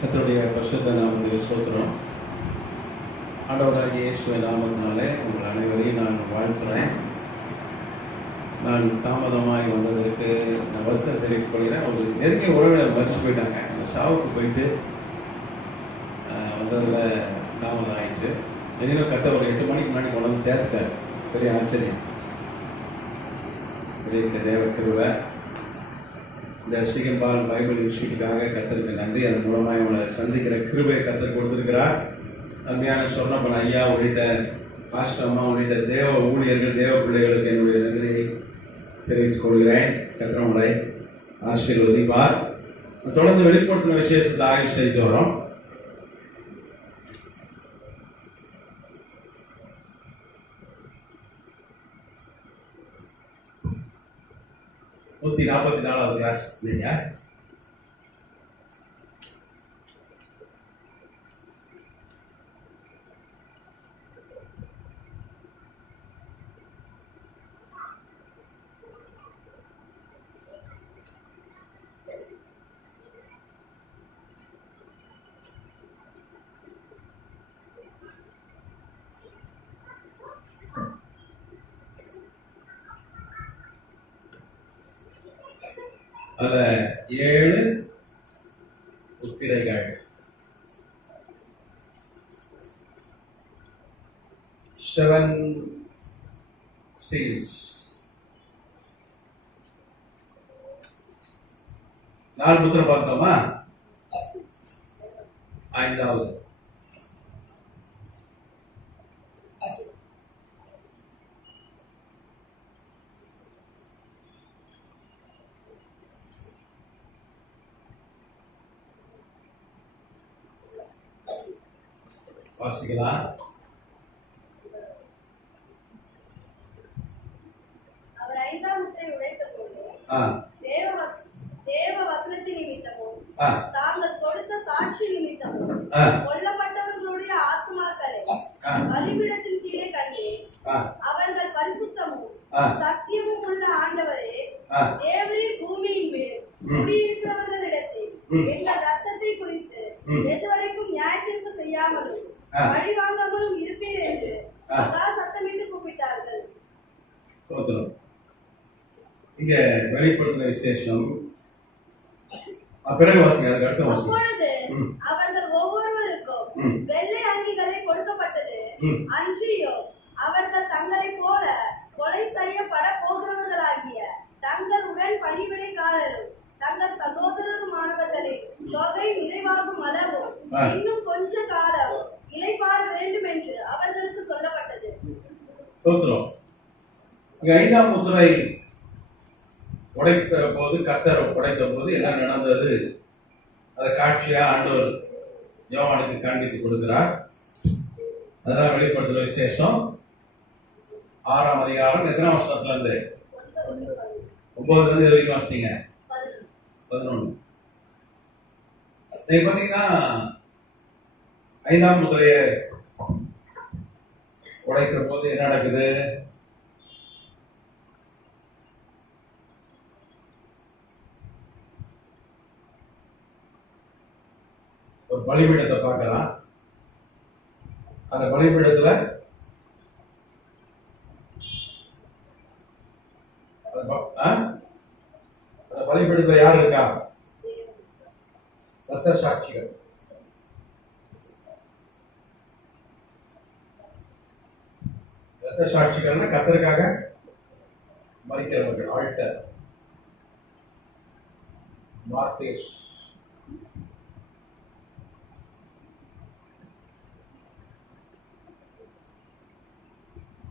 கர்த்தருடைய பரிசுத்த நாமத்துக்கு ஸ்தோத்திரம். ஆண்டவராகிய இயேசுவின் நாமத்தினாலே உங்கள் அனைவரையும் நான் வாழ்த்துறேன். நான் தாமதமாகி வந்ததற்கு நான் வருத்தம் தெரிவித்துக் கொள்கிறேன். ஒரு நெருங்கிய உறவினர் மறிச்சு போயிட்டாங்க. அந்த சாவுக்கு போயிட்டு வந்ததில் தாமதம் ஆயிடுச்சு. எங்கேயும் கட்ட ஒரு 8 மணிக்கு முன்னாடி கொண்டு வந்து சேர்த்துட்டார். பெரிய ஆச்சரியம், பெரிய தேவ கிருபை. இந்த சிகம்பால் பைபிள் இன்ஸ்டியூட்டுக்காக கர்த்தருக்கு நன்றி. அதன் மூலமாக இவங்களை சந்திக்கிற கிருபையை கர்த்தர் கொடுத்திருக்கிறார். அருமையான சொன்னப்பன் ஐயா உள்ளிட்ட பாஸ்டர் அம்மா உள்ளிட்ட தேவ ஊழியர்கள், தேவ பிள்ளைகளுக்கு என்னுடைய நன்றியை தெரிவித்துக் கொள்கிறேன். கர்த்தர் உங்களை ஆசீர்வதிப்பார். தொடர்ந்து வெளிப்படுத்தின விசேஷத்தை ஆய்வு செய்து வரோம். நூற்றி 44வது கிளாஸ் இல்லையா? அதில் 7 முத்திரைகள், 7 seals. 4 முத்திரை பார்த்தோமா? 5வது வாசிக்கலாம். அவர் 5ஆம் முத்திரை உடைத்தபோது தேவ வசனத்தின் நிமித்தமும் தாங்கள் கொடுத்த சாட்சி நிமித்தமும் கொல்லப்பட்டவர்களுடைய ஆத்துமாக்களை பலிபீடத்தின் கீழே கண்டேன். அவர்கள் பரிசுத்தமும் சத்தியமும் உள்ள ஆண்டவரே, தேவரீர் பூமியின் மேல் குடியிருக்கிறவர்களிடத்தில் எங்கள் ரத்தத்தை குறித்து எதுவரைக்கும் நியாயத்தீர்ப்பு செய்யாமலும் பழிவாங்காமலும் இருப்பீர் என்று மகா சத்தமிட்டு கூப்பிட்டார்கள். இங்க வெளிப்படுத்தின விசேஷம் பிறகு வாசிங்க. அதுக்கு அடுத்த வாசிங்க. அப்பொழுது அவர்கள் ஒவ்வொருவருக்கும் வெள்ளை அங்கிகளை கொடுக்கப்பட்டது. அன்றியோ அவர்கள் தங்களை போல கொலை செய்யப்பட போகிறவர்களாகிய தங்களுடன் பணிவிடைக்காரரும் தங்கள் சகோதரருமானவர்களை தொகை நிறைவாகும் அளவும் இன்னும் கொஞ்ச காலம் இளைப்பாற வேண்டும் என்று அவர்களுக்கு சொல்லப்பட்டது. 5ஆம் முத்திரை உடைத்த போது, கர்த்தர் உடைத்த போது என்ன நடந்தது? அதை காட்சியா ஆண்டவர் யோவானுக்கு காண்பித்து கொடுக்கிறார். அதுதான் வெளிப்படுத்துற விசேஷம் 6ஆம் அதிகாரம். எத்தனாம் வருஷத்துல இருந்து? 9ல இருந்து வரைக்கும் வாசிங்க. 11. நீங்க பாத்தீங்கன்னா 5ஆம் முத்திரையை உடைக்கிற போது என்ன நடக்குது? ஒரு பலிபீடத்தை பார்க்கலாம். அந்த பலிபீடத்துல அந்த பலிபீடத்துல யார் இருக்கா? ரத்த சாட்சிகள். ரத்த சாட்சிகள்னா கர்த்தருக்காக மரிக்கிறவர்கள். ஆல்டர் மார்டீர்ஸ்.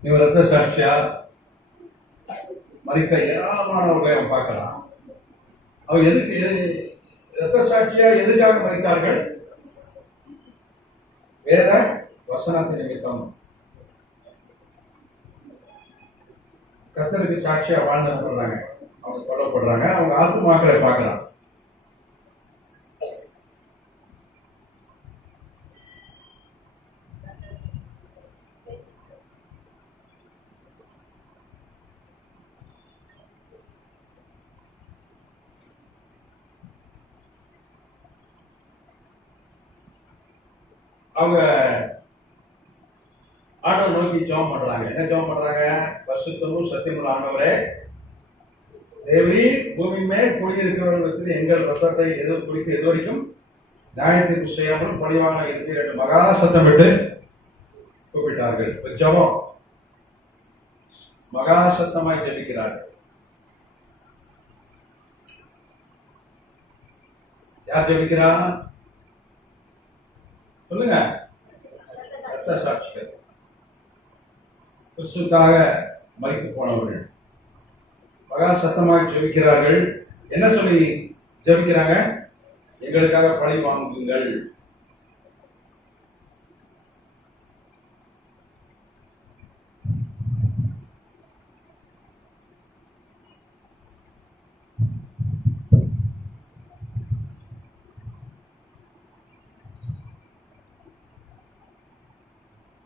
இவர் ரத்த சாட்சியா மரித்த ஏராளமானவர்களை அவன் பார்க்கலாம். அவன் எதுக்கு ரத்த சாட்சியா எதுக்காக மரித்தார்கள்? வேத வசனத்தின் நிமித்தம். கர்த்தருக்கு சாட்சியா வாழ்ந்துப்படுறாங்க. அவங்க கொல்லப்படுறாங்க. அவங்க ஆத்துமாக்களை பார்க்கலாம். அவங்க ஆண்டவர் நோக்கி ஜெபம் பண்றாங்க. என்ன ஜெபம் பண்றாங்க? பரிசுத்தமும் சத்தியமுள்ள ஆண்டவரே, தேவி பூமி மேல் குடியிருக்கிறவர்களுக்கு எங்கள் ரத்தத்தை குடித்து எது வரைக்கும் நியாயத்திற்கு செய்யாமல் பழிவாங்க இருப்பீர் என்று மகா சத்தமிட்டு கூப்பிட்டார்கள். ஜெபம் மகா சத்தமாய் ஜெபிக்கிறார்கள். யார் ஜெபிக்கிறா? சொல்லுங்க. ரத்த சாட்சிகள், கிறிஸ்துவுக்காக மரித்து போனவர்கள் மகா சத்தமாய் ஜெபிக்கிறார்கள். என்ன சொல்லி ஜெபிக்கிறாங்க? எங்களுக்காக பழி வாங்குங்கள்.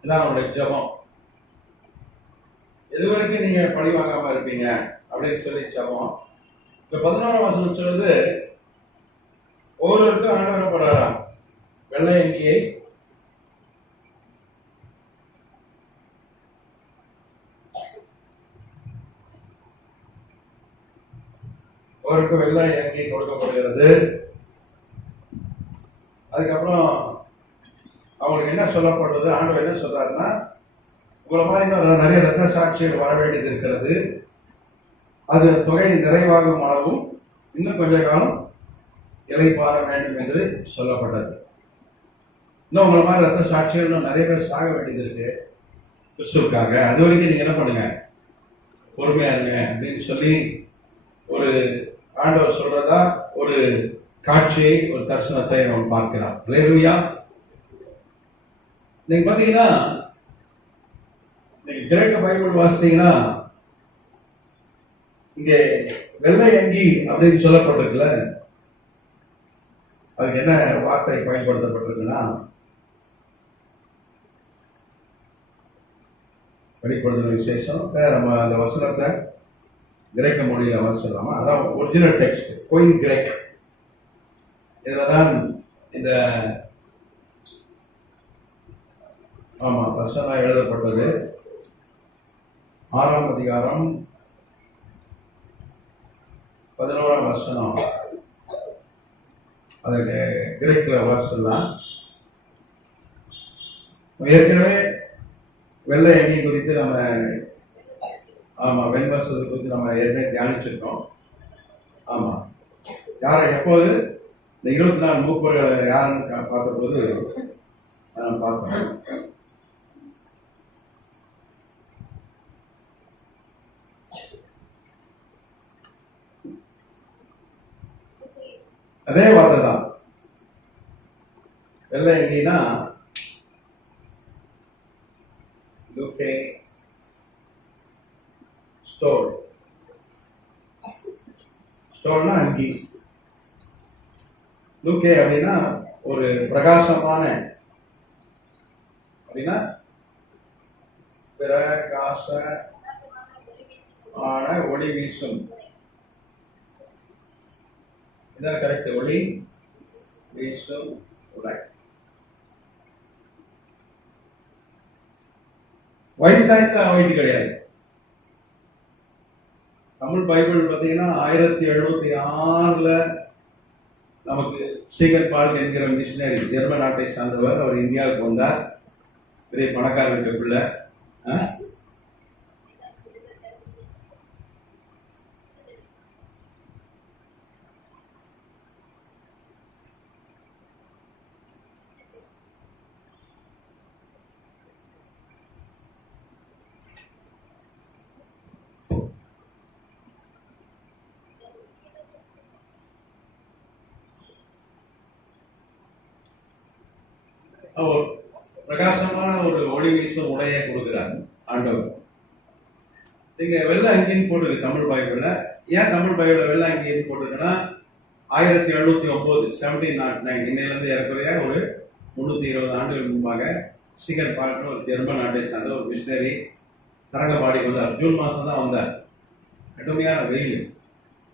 இதான் அவனுடைய ஜெபம். எது வரைக்கும் நீங்க பழி வாங்காம இருப்பீங்க அப்படின்னு சொல்லி ஜெபம். இப்ப 11ஆம் வசனம் சொல்லுது, ஒவ்வொருவருக்கும் ஆண்டவர் படுறாராம் வெள்ளை அங்கியை ஒவ்வொருக்கும் வெள்ளை அங்கி கொடுக்கப்படுகிறது. அதுக்கப்புறம் அவங்களுக்கு என்ன சொல்லப்படுறது? ஆண்டவர் என்ன சொல்றாருன்னா, உங்களை மாதிரி இன்னும் நிறைய ரத்த சாட்சிகள் வர வேண்டியது இருக்கிறது. அது தொகை நிறைவாகும் அளவும் இன்னும் கொஞ்ச காலம் இளைப்பாற வேண்டும் என்று சொல்லப்பட்டது. இன்னும் உங்களை மாதிரி ரத்த சாட்சிகள் இன்னும் நிறைய பேர் சாக வேண்டியது இருக்கு கிறிஸ்துவுக்காக. அது வரைக்கும் நீங்க என்ன பண்ணுங்க? பொறுமையா இருங்க அப்படின்னு சொல்லி ஒரு ஆண்டவர் சொல்றதா ஒரு காட்சியை, ஒரு தரிசனத்தை நம்ம பார்க்கிறோம். ஹல்லேலூயா. நீங்க பாத்தீங்கன்னா, நீங்க கிரேக்க பைபிள் வாசித்தீங்கன்னா, இங்கே வெள்ளை அங்கி அப்படின்னு சொல்லப்பட்டிருக்குல்ல, அதுக்கு என்ன வார்த்தை பயன்படுத்தப்பட்டிருக்குன்னா, வெளிப்படுத்தும் விசேஷம். நம்ம அந்த வசனத்தை கிரேக்க மொழியில வாசிக்கலாமா? அதான் ஒரிஜினல் டெக்ஸ்ட், கோயின் கிரேக். இதுலதான் இந்த வசனம் எழுதப்பட்டது. 6ஆம் அதிகாரம் 11ஆம் வசனம். அதுக்கு கிரேக்கில் வாசிக்கலாம். ஏற்கனவே வெள்ளை அங்கி குறித்து நம்ம வெண்வசத்தை குறித்து நம்ம ஏற்கனவே தியானிச்சிருக்கோம். ஆமா, யாரை எப்போது இந்த 24 மூப்பர்கள் யாருன்னு பார்த்தபோது பார்த்தோம். அதே வார்த்தை தான். வெள்ளை அங்கினா லூக்கே ஸ்டோர்னா அங்கி. லூக்கே அப்படின்னா ஒரு பிரகாசமான, அப்படின்னா பிரகாசமான ஒளி வீசும். இதான் கரெக்ட். ஒளி வீசும் உடை. ஒயிட் டைம் தான், ஒயிட் கிடையாது. தமிழ் பைபிள் பார்த்தீங்கன்னா 1706 நமக்கு சீகர் பால் என்கிற மிஷினரி, ஜெர்மன் நாட்டை சார்ந்தவர். அவர் இந்தியாவுக்கு வந்தார். பெரிய பணக்கார வீட்டுக்குள்ள. அவர் பிரகாசமான ஒரு ஒளி வீசும் உடையை கொடுக்கிறார் ஆண்டவர். நீங்க வெள்ளை அங்கின்னு போட்டுருக்கு தமிழ் பைபிள்ல. ஏன் தமிழ் பைபிள்ல வெள்ளை அங்கின்னு போட்டிருக்குன்னா, 1709 1709 இன்னையிலிருந்து ஏறக்குறைய ஒரு 320 ஆண்டுகள் முன்பாக சீகர் பால்னு ஒரு ஜெர்மன் நாட்டை சார்ந்த ஒரு மிஷினரி தரங்கம்பாடிக்கு வந்தார். ஜூன் மாதம் தான் வந்தார். கடுமையான வெயில்.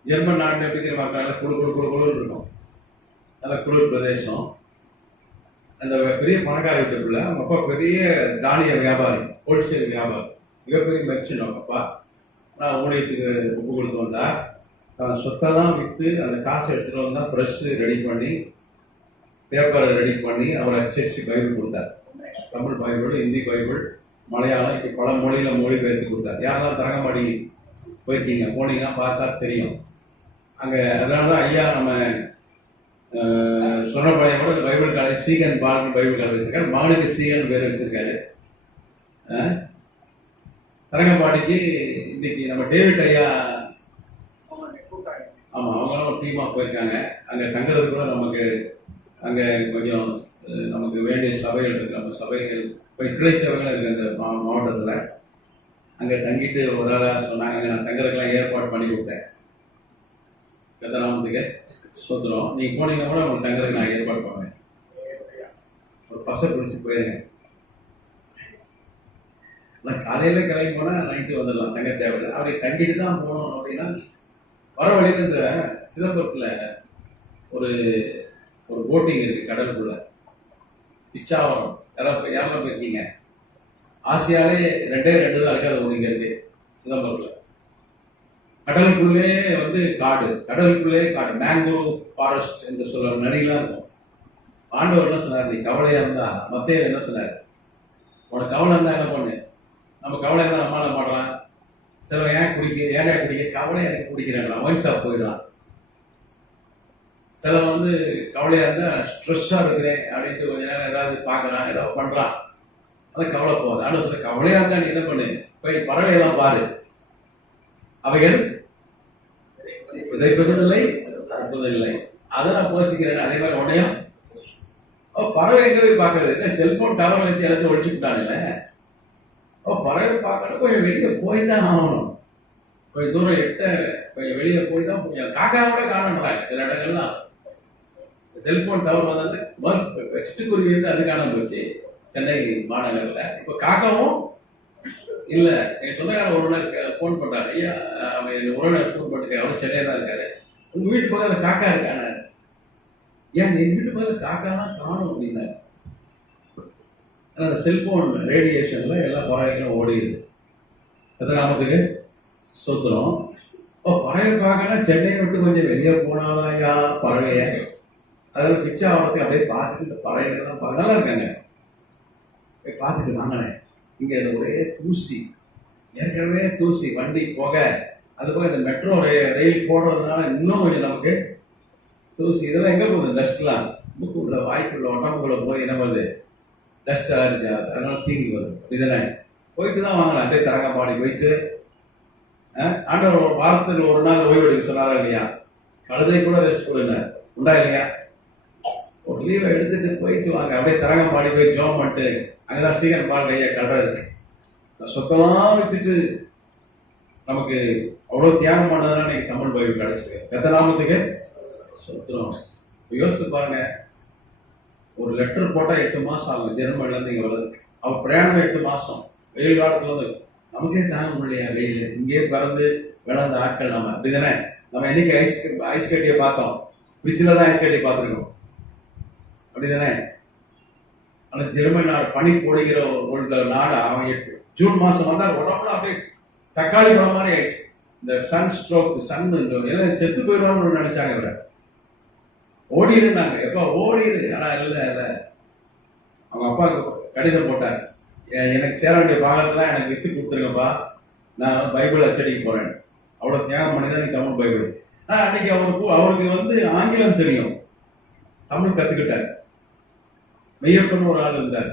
ஜெர்மன் நாட்டில் எப்படி தெரியுமா, நல்ல குளிர் இருக்கும், நல்ல குளிர் பிரதேசம். அந்த பெரிய பணக்கார வீட்டுக்குள்ள அவங்க அப்பா பெரிய தானிய வியாபாரி, ஹோல்சேல் வியாபாரி, மிகப்பெரிய மெர்ச்சன்ட் அவங்க அப்பா. நான் ஊழியத்துக்கு ஒப்பு கொடுத்து வந்தா சொத்தெல்லாம் விற்று அந்த காசை எடுத்துகிட்டு வந்தால் ப்ரெஸ் ரெடி பண்ணி பேப்பரை ரெடி பண்ணி அவர் அச்சடிச்சு பைபிள் கொடுத்தார். தமிழ் பைபிள், ஹிந்தி பைபிள், மலையாளம், இப்படி பல மொழியில் மொழிபெயர்த்து கொடுத்தார். யாரெல்லாம் தரங்கம்பாடி போயிருக்கீங்க, போனீங்கன்னா பார்த்தா தெரியும். அங்கே அதனால தான் ஐயா நம்ம சொன்னபடியாக கூட இந்த பைபிள் காலேஜ் சீகன் பால்னு பைபிள் காலேஜ் வச்சிருக்காரு. மகனுக்கு சீகன் பேர் வச்சிருக்காரு. தரங்கம்பாடிக்கு இன்னைக்கு நம்ம டேவிட் ஐயா, ஆமாம், அவங்களும் ஒரு டீமாக போயிருக்காங்க. அங்கே தங்குறது கூட நமக்கு அங்கே கொஞ்சம் நமக்கு வேண்டிய சபைகள் இருக்குது. நம்ம சபைகள் இப்போ கிளை சபைகள் இருக்குது அந்த மாவட்டத்தில். அங்கே தங்கிட்டு ஒரு ஆளாக சொன்னாங்க, அங்கே நான் தங்குறதுக்கெல்லாம் ஏற்பாடு பண்ணி கொடுத்தேன். கத்தநாமத்துக்கு சொத்துறோம். நீங்கள் போனீங்கன்னா கூட உங்களுக்கு தங்குறதுக்கு நான் ஏற்பாடு பண்ணேன். ஒரு பசை பிடிச்சி போயிருங்க. ஆனால் காலையில் கிளம்பி போனால் நைட்டு வந்துடலாம், தங்க தேவையில்லை. அப்படி தங்கிட்டு தான் போகணும் அப்படின்னா வர வழியில் இந்த சிதம்பரத்தில் ஒரு ஒரு போட்டிங் இருக்குது கடலுக்குள்ள, பிச்சாவரம். யாரெல்லாம் போயிருக்கீங்க? ஆசியாலே 2 தான் இருக்காது இங்கே இருக்கு சிதம்பரத்தில். கடலுக்குள்ளே காடு, கடலுக்குள்ளே காடு, மேங்க்ரோவ் ஃபாரஸ்ட் என்று சொல்ற நரிலாம் இருக்கும். ஆண்டவர் என்ன சொன்னார்? நீ கவலையா இருந்தா, மத்தேயர் என்ன சொன்னார்? உனக்கு கவலை இருந்தா என்ன பண்ணு? நம்ம கவலை இருந்தா நம்மளால மாடலாம். சில ஏன் குடிக்க கவலை எனக்கு குடிக்கிறாங்களா, வயசா போயிடலாம். சில கவலையா இருந்தா ஸ்ட்ரெஸ்ஸா இருக்கிறேன் அப்படின்ட்டு கொஞ்ச நேரம் ஏதாவது பார்க்கறான், ஏதாவது பண்றான், அது கவலை போகுது. ஆனா சொல்ல கவலையா இருந்தா நீ என்ன பண்ணு? போய் பறவையெல்லாம் பாரு, அவைகள் விதைப்பதில்லை, அறுப்பதில்லை, அதை நான் போசிக்கிறேன். அதே மாதிரி உடனே பறவை எங்க போய் பார்க்கறது? செல்போன் டவர் வச்சு எல்லாத்தையும் ஒழிச்சுக்கிட்டானுல்ல. பறவை பார்க்கணும், கொஞ்சம் வெளியே போய் தான் ஆகணும். கொஞ்சம் தூரம் கொஞ்சம் வெளியே போய் தான் முடியும். காக்காவோட காணன்றாங்க சில இடங்கள்லாம். செல்போன் டவர் வந்தது சிட்டுக்குருவி அது காணாம போச்சு சென்னை மாநகரில். இப்போ காக்காவும் இல்லை. என் சொந்தக்காரர் உறவினர் ஃபோன் பண்ணுறாரு, ஐயா அவன் என் உறவினர் ஃபோன் பண்ணிருக்காரு, அவரும் சென்னையில் தான் இருக்காரு. உங்கள் வீட்டு பக்கத்தில் காக்கா இருக்கான? ஏன் என் வீட்டு பக்கத்தில் காக்காலாம் காணும் அப்படின்னாரு. அந்த செல்போன் ரேடியேஷனில் எல்லா பறவைகளும் ஓடிடுது. எத்தனாமத்துக்கு சொத்துறோம். பறவை பார்க்கனா சென்னையை விட்டு கொஞ்சம் வெளியே போனாலையா பறவைய, அதில் பிச்சாவரத்தை அப்படியே பார்த்துட்டு இந்த பறவைகள்லாம் நல்லா இருக்காங்க, போய் பார்த்துட்டு வாங்கினேன். இங்கே ஒரே தூசி, ஏற்கனவே தூசி, வண்டி புகை, அதுபோக இந்த மெட்ரோ ரயில் போடுறதுனால இன்னும் கொஞ்சம் நமக்கு தூசி. இதெல்லாம் எங்கே போகுது? டஸ்ட்லாம் மூக்குள்ள, வாய்க்குள்ள, உடம்புக்குள்ள போய் என்ன வருது? டஸ்ட் அலர்ஜி ஆகுது, அதனால தீங்கி வருது. இதுதானே போயிட்டு தான் வாங்கலாம். அப்படியே தரங்கம்பாடி போயிட்டு ஆண்டவர் ஒரு வாரத்தில் ஒரு நாள் ஓய்வு எடுக்க சொன்னாரா இல்லையா? கழுதை கூட ரெஸ்ட் கொடுங்க உண்டா இல்லையா? ஒரு லீவை எடுத்துட்டு போயிட்டு வாங்க. அப்படியே தரங்கம்பாடி போய் ஜோம் பண்ணிட்டு அங்கதான் ஸ்ரீகன் பால் கையை கடை இருக்கு. சொத்தெல்லாம் வித்துட்டு நமக்கு அவ்வளோ தியாகம் பண்ணதுனால இன்னைக்கு தமிழ் பைபிள் கிடைச்சிருக்கு. கத்தநாமத்துக்கு சொத்துறோம். யோசிச்சு பாருங்க, ஒரு லெட்டர் போட்டால் 8 மாதம் ஆகும் ஜெர்மனிலேருந்து இங்கே வர்றதுக்கு. அவள் பிரயாணம் 8 மாதம். வெயில் காலத்தில் நமக்கே தாங்க முடியலையா வெயில்? இங்கேயே பிறந்து விளந்த ஆட்கள் நம்ம, அப்படிதானே? நம்ம என்னைக்கு ஐஸ் கட்டியை பார்த்தோம்? ஃப்ரிட்ஜில் தான் ஐஸ் கட்டியை பார்த்துருக்கோம், அப்படிதானே? ஆனால் ஜெர்மனி நாடு பனி பொழிகிற ஒரு நாடு. அவன் ஜூன் மாதம் வந்தால் உடம்புல அப்படியே தக்காளி பழம் மாதிரி ஆயிடுச்சு. இந்த சன் ஸ்ட்ரோக், சன் எல்லாம் செத்து போயிடுவான்னு நினைச்சாங்க. இவரை ஓடிடுனாங்க, எப்போ ஓடிடு. ஆனால் இல்லை, அவங்க அப்பாவுக்கு கடிதம் போட்டார், எனக்கு சேர வேண்டிய பாகத்தெல்லாம் எனக்கு வித்து கொடுத்துருங்கப்பா, நான் பைபிள் அச்சடிக்க போறேன். அவ்வளோ தியாகம் பண்ணி தான் நீ தமிழ் பைபிள். ஆனால் அன்னைக்கு அவருக்கு ஆங்கிலம் தெரியும், தமிழ் கற்றுக்கிட்டார். மெய்யப்பன் ஒரு ஆள் இருந்தார்,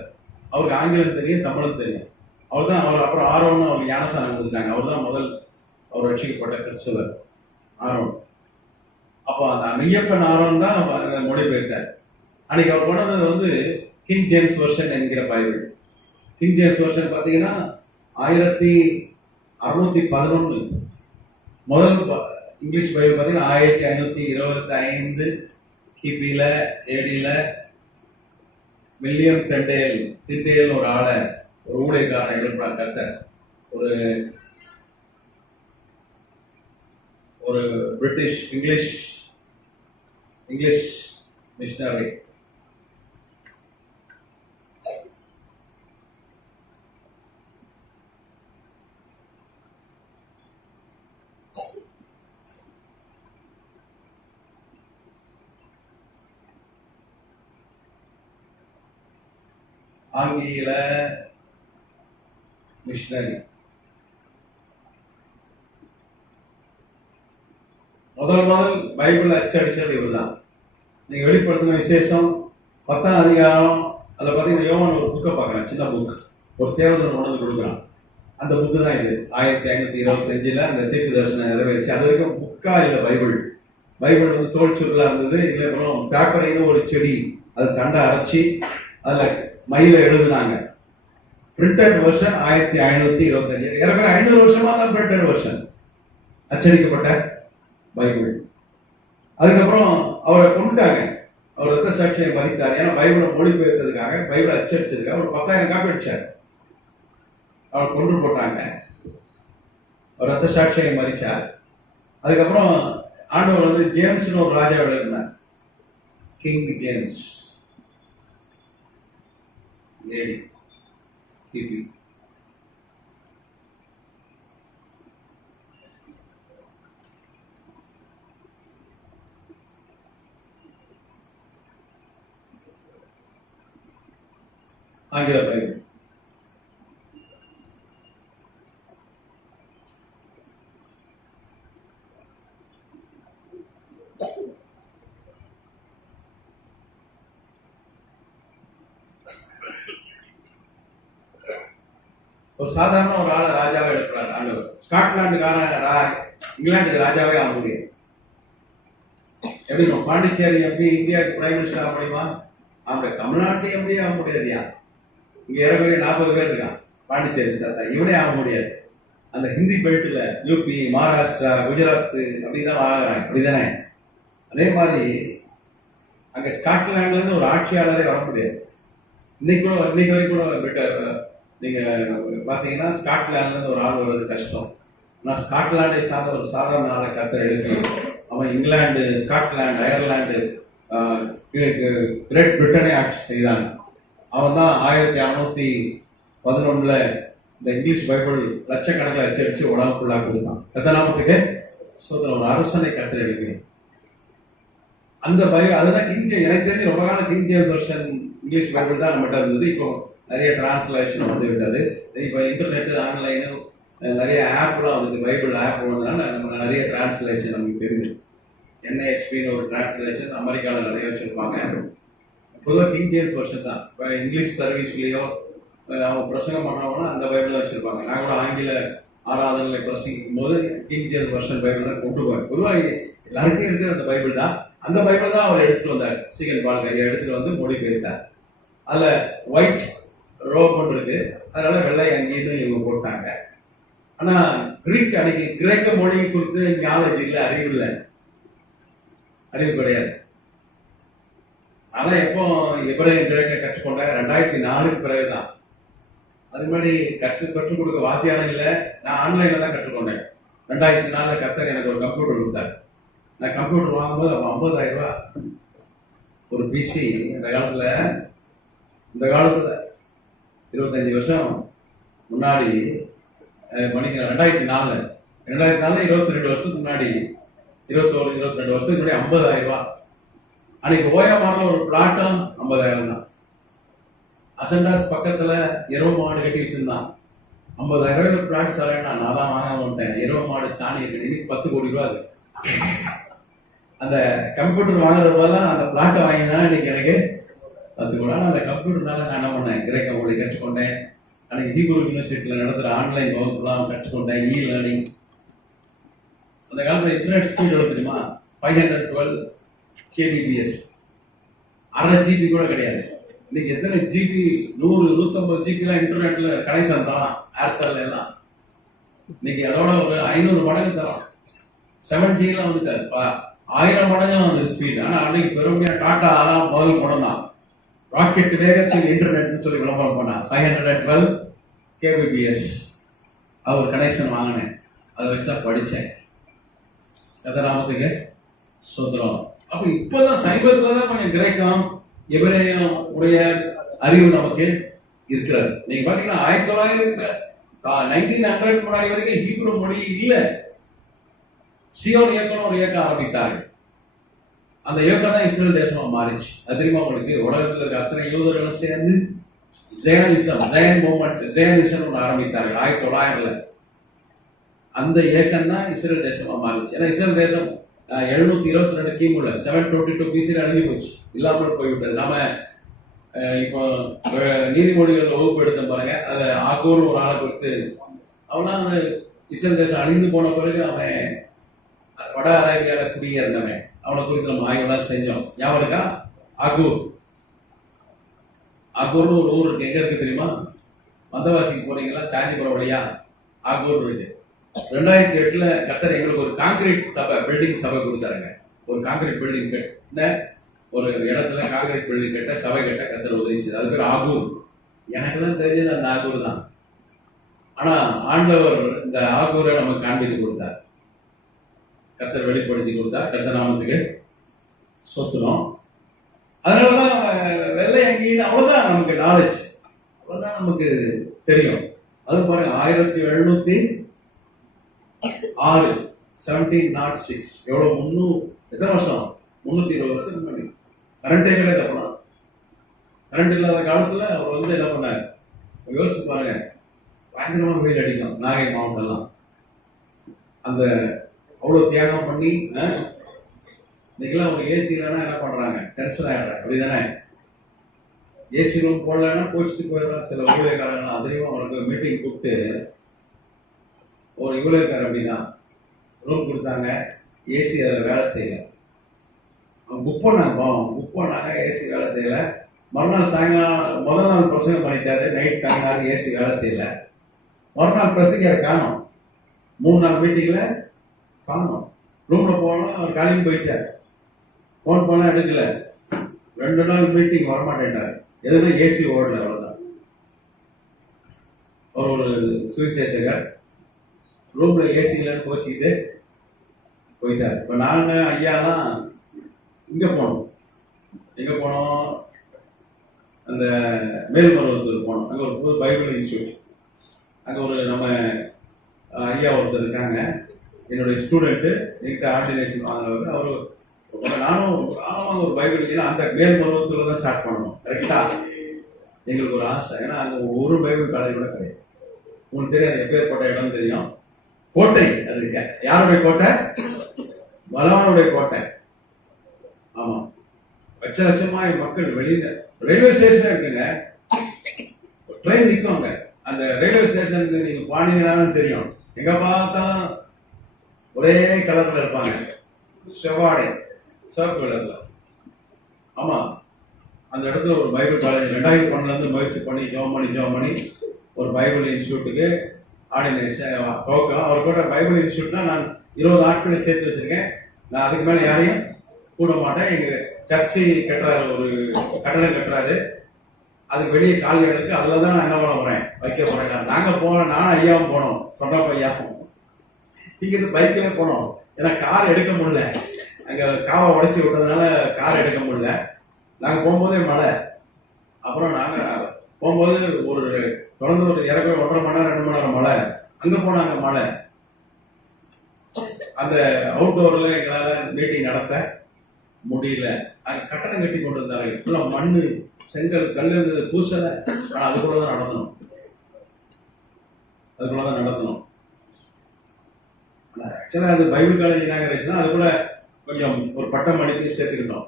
அவருக்கு ஆங்கிலம் தெரியும், தமிழும் தெரியும். அவர் தான் அப்புறம் ஆரோன்னு அவருக்கு ஞானசானம் கொடுத்தாங்க. அவர் தான் முதல் அவர் ரட்சிக்கப்பட்ட கிறிஸ்தவர் ஆரோன். அப்போ அந்த மெய்யப்பன் ஆரோன் தான் மொழிபெயர்த்தார். அன்னைக்கு அவர் கொண்டது கிங் ஜேம்ஸ் வெர்ஷன் என்கிற பைபிள். கிங் ஜேம்ஸ் வெர்ஷன் பார்த்தீங்கன்னா 1611. முதல் இங்கிலீஷ் பைபிள் பார்த்தீங்கன்னா 1525 கிபியில் ஏடியில் வில்லியம் டிண்டேல் ஒரு ஆளை, ஒரு ஊழியக்காரன் எழுப்பினார். கர்த்தர் ஒரு பிரிட்டிஷ் இங்கிலீஷ் மிஷனரி. ஆங்கில மிஷனரி. முதல் பைபிள் அச்சடிச்சது இவர்தான். நீங்க வெளிப்படுத்தின விசேஷம் 10ஆம் அதிகாரம், அதில் பார்த்தீங்கன்னா யோவான் ஒரு புக்கை பார்க்கலாம், சின்ன புக், ஒரு தேவதன் உணர்ந்து கொடுக்குறான். அந்த புக்கு தான் இது. 1525 அந்த தீர்க்க தரிசனம் நிறைவேறிச்சு. அது வரைக்கும் புக்கா இல்லை பைபிள். பைபிள் வந்து தோல் சுருளா இருந்தது. இல்லை பேப்பரைன்னு ஒரு செடி அதை கண்டை அரைச்சி அதில் மயில எழுதுனாங்க. Printed version 1525. ஏற்கனவே 500 வருஷமா தான் பிரிண்டட் வெர்ஷன் அச்சடிக்கப்பட்ட பைபிள். அதுக்கப்புறம் அவரை கொண்டுட்டாங்க. அவர் ரத்த சாட்சியை மதித்தார். ஏன்னா பைபிளை மொழிபெயர்த்ததுக்காக, பைபிளை அச்சடிச்சதுக்காக ஒரு 10,000 காப்பி அடிச்சார். அவர் கொண்டு போட்டாங்க. அவர் ரத்த சாட்சியை மறிச்சார். அதுக்கப்புறம் ஆண்டவர் வந்து ஜேம்ஸ்னு ஒரு ராஜாவில் இருந்தார். கிங் ஜேம்ஸ் லேடி கிபி. ஆங்கில பைபிள். ஒரு சாதாரண ஒரு ஆளை ராஜாவை எடுக்கிறார் ஆண்டவர். ஸ்காட்லாண்டுக்கார இங்கிலாந்துக்கு ராஜாவே ஆக முடியும். எப்படி நம்ம பாண்டிச்சேரி எம்பி இந்தியாவுக்கு பிரைம் மினிஸ்டர் ஆக முடியுமா? அவங்க தமிழ்நாட்டு எம்பி ஆக முடியாதுயா. இங்க ஏறக்குறைய 40 பேர் இருக்கான் பாண்டிச்சேரி சார். இவனே ஆக முடியாது. அந்த ஹிந்தி பெல்ட்ல யூபி, மகாராஷ்டிரா, குஜராத் அப்படிதான் ஆகிறாங்க. அப்படிதானே? அதே மாதிரி அங்க ஸ்காட்லாண்ட்ல இருந்து ஒரு ஆட்சியாளரே வர முடியாது. இன்னைக்கு வரைக்கும் கூட நீங்க பாத்தீங்கன்னா ஸ்காட்லாண்ட்ல இருந்து ஒரு ஆள் வர்றது கஷ்டம். ஆனால் ஸ்காட்லாண்டை சார்ந்த ஒரு சாதாரண ஆளை கத்தர் எடுக்கணும். அவன் இங்கிலாந்து, ஸ்காட்லாந்து, அயர்லாந்து, கிரேட் பிரிட்டனை ஆட்சி செய்தாங்க. அவன் தான் 1611 இந்த இங்கிலீஷ் பைபிள் லட்சக்கணக்கில் அச்சடிச்சு உடம்பு ஃபுல்லாக கொடுத்தான். எத்தனாமத்துக்கு ஒரு அரசனை கத்தர் எடுக்கணும். அந்த பைபிள் அதுதான் எனக்கு தெரிஞ்சு ரொம்ப காலம் king James version English Bible தான் நம்மகிட்ட இருந்தது. இப்போ நிறைய டிரான்ஸ்லேஷன் வந்து விட்டது. இப்போ இன்டர்நெட், ஆன்லைனு நிறைய ஆப்லாம் வந்து பைபிள் ஆப் வந்ததுனால நம்ம நிறைய டிரான்ஸ்லேஷன் நமக்கு தெரியுது. NASBன்னு ஒரு டிரான்ஸ்லேஷன் அமெரிக்காவில் நிறைய வச்சுருப்பாங்க. பொதுவாக கிங் ஜேம்ஸ் வெர்ஷன் தான். இப்போ இங்கிலீஷ் சர்வீஸ்லேயோ அவங்க பிரசங்கம் பண்ணுறவங்கன்னா அந்த பைபிள் தான் வச்சுருப்பாங்க. நான் கூட ஆங்கில ஆராதனை பிரசங்கிக்கும் போது கிங் ஜேம்ஸ் வெர்ஷன் பைபிள் தான் கொண்டு போவேன். பொதுவாக எல்லாருக்கும் இருக்குது அந்த பைபிள் தான். அந்த பைபிள் தான் அவர் எடுத்துகிட்டு வந்தார். சீகன் பால் கையை எடுத்துகிட்டு வந்து மொழிபெயர்த்தார். அதில் ஒயிட் ரோபன் இருக்கு, அதனால வெள்ளை அங்கேன்னு இவங்க போட்டாங்க. ஆனால் கிரீக் அன்னைக்கு கிரேக்க மொழி குறித்து ஞாபகம் இல்லை, அறிவு கிடையாது. ஆனால் எப்போ எபிரேய கிரேக்க கற்றுக்கொண்ட 2004க்கு பிறகுதான். அது மாதிரி கற்றுக் கொடுக்க வாத்தியானம் இல்லை. நான் ஆன்லைனில் தான் கற்றுக்கொண்டேன். 2004 கத்தர் எனக்கு ஒரு கம்ப்யூட்டர் கொடுத்தாரு. நான் கம்ப்யூட்டர் வாங்கும்போது 50,000 ரூபா ஒரு பிசி. இந்த காலத்தில் 25 வருஷம் முன்னாடி பண்ணிக்கிறேன். 2004 22 வருஷத்துக்கு முன்னாடி, 22 வருஷத்துக்கு முன்னாடி 50,000 ரூபா. அன்னைக்கு ஓயாமாரில் ஒரு பிளாட்டும் 50,000 தான். அசண்டாஸ் பக்கத்தில் இரவு மாடு கட்டி வச்சிருந்தான். 50,000 ரூபாய் பிளாட் தரேன்னா நான் தான் வாங்க மாட்டேன். இரவு மாடு சாணி இருக்கு. இன்னைக்கு 10 கோடி ரூபா. அது அந்த கம்ப்யூட்டர் வாங்குறதுலாம் அந்த பிளாட்டை வாங்கி தான் இன்னைக்கு எனக்கு 10 கோடி. ஆனால் அந்த கம்ப்யூட்டர்னால நான் என்ன பண்ணேன், கிரேக்க மொழி கற்றுக்கொண்டேன். அன்னைக்கு ஹீப்ரூ யூனிவர்சிட்டியில் நடத்துகிற ஆன்லைன் வகுப்புலாம் கற்றுக்கொண்டேன். லேர்னிங். அந்த காலத்தில் இன்டர்நெட் ஸ்பீட் எவ்வளோ தெரியுமா? 512 kbps. 1/2 GB கூட கிடையாது. இன்னைக்கு எத்தனை ஜிபி? 100-150 ஜிபிலாம் இன்டர்நெட்ல கனெக்ஷன் தரலாம். ஏர்டெல் எல்லாம் இன்னைக்கு அதோட ஒரு 500 மடங்கு தரலாம். 7Gலாம் வந்துட்டாரு. 1000 மடங்குலாம் வந்து ஸ்பீட். ஆனால் அன்னைக்கு பெருமையாக டாட்டா தான் முதல் படம் தான். ராக்கெட் வேகத்தில் இன்டர்நெட்னு சொல்லி விளம்பரம் பண்ணா. 512 kbps அவர் கனெக்ஷன் வாங்கினேன். அதை வச்சு தான் படித்தேன். கதராமத்துக்கு சுதந்திரம். அப்போ இப்போதான் சைபத்தில் தான் கொஞ்சம் கிரேக்கம், எபிரேயம் உடைய அறிவு நமக்கு இருக்கிறது. நீங்க பாத்தீங்கன்னா 1900 முன்னாடி வரைக்கும் ஹீப்ரு மொழி இல்லை. சியோன் இயக்கம் ஒரு இயக்கம் ஆரம்பித்தார்கள். அந்த இயக்கம் தான் இஸ்ரேல் தேசமா மாறிச்சு. அது தெரியுமா உங்களுக்கு? உலகத்தில் இருக்க அத்தனை யூதர்களும் சேர்ந்து ஜெயன் மூமெண்ட், ஜெயனிசம் ஒன்று ஆரம்பித்தார்கள் 1900ல. அந்த இயக்கம் தான் இஸ்ரேல் தேசமா மாறிச்சு. ஏன்னா இஸ்ரேல் தேசம் 722 கிமுல 722 பிசியில் அழிஞ்சு போச்சு, இல்லாமல் போய்விட்டது. நாம இப்போ நீதிமொழிகள் வகுப்பு எடுத்த பாருங்க, அதை ஆகூர் ஒரு ஆளை கொடுத்து அவனா இஸ்ரேல் தேசம் அழிந்து போன பிறகு அவன் வட அரேபியால குடியேறினவன், அவனை குறித்து நம்ம ஆய்வுலாம் செஞ்சோம். ஞாபகம் இருக்கா? ஆகூர்னு ஒரு ஊர் இருக்கு. எங்க இருக்கு தெரியுமா? மந்தவாசிக்கு போறீங்களா? சாஞ்சிபுரம் வழியா ஆகூர் இருக்கு. 2008ல கர்த்தர் எங்களுக்கு ஒரு கான்கிரீட் சபை, பில்டிங் சபை கொடுத்தாருங்க. ஒரு கான்கிரீட் பில்டிங் கட்ட, ஒரு இடத்துல கான்கிரீட் பில்டிங் கட்ட, சபை கட்ட கர்த்தர் உதவி செய்தார். அது பேர் ஆகூர். எனக்கெல்லாம் தெரிஞ்சது அந்த ஆகூர் தான். ஆனா ஆண்டவர் இந்த ஆகூரை நமக்கு காண்பித்து கொடுத்தார், கர்த்தர் வெளிப்படுத்தி கொடுத்தார். கர்த்தர் நாமத்துக்கு சொத்துனோம். அதனாலதான் வெள்ளை அங்கின்னு அவ்வளவுதான் நமக்கு நாலேஜ், அவ்வளவுதான் நமக்கு தெரியும். அது பாருங்க 1706 1706 எவ்வளவு 300 எத்தனை வருஷம்? 320 வருஷம் முன்னாடி. கரண்டே கிடையாது. அப்பனா கரண்ட் இல்லாத காலத்துல அவர் வந்து என்ன பண்ணார் யோசிச்சு பாருங்க. பயங்கரமா வெயில் அடிக்கும் நாகை மாவட்டம்லாம். அந்த அவ்வளவு தியாகம் பண்ணி இன்னைக்கெல்லாம் ஒரு ஏசி இல்லைன்னா என்ன பண்றாங்க? டென்ஷன் ஆயிடுறாங்க. அப்படிதானே? ஏசி ரூம் போடலன்னா கோச்சிட்டு போயிடுறாங்க சில ஊழியக்காரங்களாம். அதையும் அவனுக்கு மீட்டிங் கூப்பிட்டு ஒரு ஊழியக்காரர் அப்படிதான் ரூம் கொடுத்தாங்க, ஏசி அதில் வேலை செய்யல. அவன் புக் பண்ணாங்க, ஏசி வேலை செய்யல. மறுநாள் சாயங்காலம் முதல் நாள் பிரசங்கம் பண்ணிட்டாரு, நைட் தங்கினாரு, ஏசி வேலை செய்யல. மறுநாள் பிரசங்க காணும், 3 நாள் மீட்டிங்ல காணும். ரூம்ல போனோம், அவர் காலையும் போயிட்டார். போன் பண்ண எடுக்கல. 2 நாள் மீட்டிங் வரமாட்டேன்ட்டார். எதுனா ஏசி ஓடல, அவ்வளவுதான். ஒரு சுவிசேஷகர் ரூம்ல ஏசி இல்லைன்னு கோச்சிக்கிட்டு போயிட்டார். இப்ப நாங்க ஐயாலாம் இங்க போனோம். எங்க போனோம்? அந்த மேல்மருவத்தூர் போனோம். அங்க ஒரு புது பைபிள் இன்ஸ்டியூட், அங்க ஒரு நம்ம ஐயா ஒருத்தர் இருக்காங்க, என்னுடைய ஸ்டூடெண்ட்டு, என்கிட்ட ஆர்டினேஷன் வாங்கினவர். அவர் நானும் ஆழமாக ஒரு பைபிள், ஏன்னா அந்த மேல்மருவத்தூர்ல தான் ஸ்டார்ட் பண்ணணும். கரெக்டா? எங்களுக்கு ஒரு ஆசை. ஏன்னா அங்க ஒரு பைபிள் காலேஜ் கூட கிடையாது. உங்களுக்கு தெரியாது எப்பேற்பட்ட இடம் தெரியும். கோட்டை, அது யாருடைய கோட்டை? பலவானுடைய கோட்டை. ஆமா, லட்சமாய் மக்கள் வெளியில. ரயில்வே ஸ்டேஷன் இருக்குங்க, ட்ரெயின் நிற்கும் அந்த ரயில்வே ஸ்டேஷனுக்கு. நீங்க போனீங்கன்னா தெரியும், எங்க பார்த்தாலும் ஒரே கலர்ல இருப்பாங்க, செவ்வாடை சிவப்பு கலர்ல. ஆமா, அந்த இடத்துல ஒரு பைபிள் காலேஜ் 2001ல இருந்து முயற்சி பண்ணி ஜோம் பண்ணி ஒரு பைபிள் இன்ஸ்டியூட்டுக்கு ஆர்டினேஷன் துவக்கம். அவர் கூட பைபிள் இன்ஸ்டியூட்னா நான் 20 ஆட்களை சேர்த்து வச்சிருக்கேன். நான் அதுக்கு மேல யாரையும் கூட மாட்டேன். எங்க சர்ச்சை கட்டுறாரு, ஒரு கட்டடம் கட்டுறாரு, அதுக்கு வெளியே கால் எடுத்து அதில் தான் நான் என்ன பண்ண போறேன், வைக்க போறேன். நாங்க போனோம், நானும் ஐயாவும் போனோம், சொன்ன பையாவும் இங்கிருந்து பைக்கில போனோம். ஏன்னா கார் எடுக்க முடியல, அங்க காவை உடைச்சி விட்டதுனால கார் எடுக்க முடியல. நாங்க போகும்போதே மழை. அப்புறம் நாங்க போகும்போது ஒரு தொடர்ந்து ஒரு 1.5 மணி நேரம் 2 மணி நேரம் மழை. அங்க போனாங்க மழை. அந்த அவுட்டோர்ல எங்களால மீட்டிங் நடத்த முடியல. அங்க கட்டடம் கட்டி கொண்டு வந்தாங்க, ஃபுல்லா மண்ணு, செங்கல், கல்லு, பூசலை. ஆனா அதுக்குள்ளதான் நடத்தணும். ஆக்சுவலா அது பைபிள் காலேஜ் இனாகரேஷன். அது கூட கொஞ்சம் ஒரு பட்டம் அடித்து சேர்த்துக்கிட்டோம்.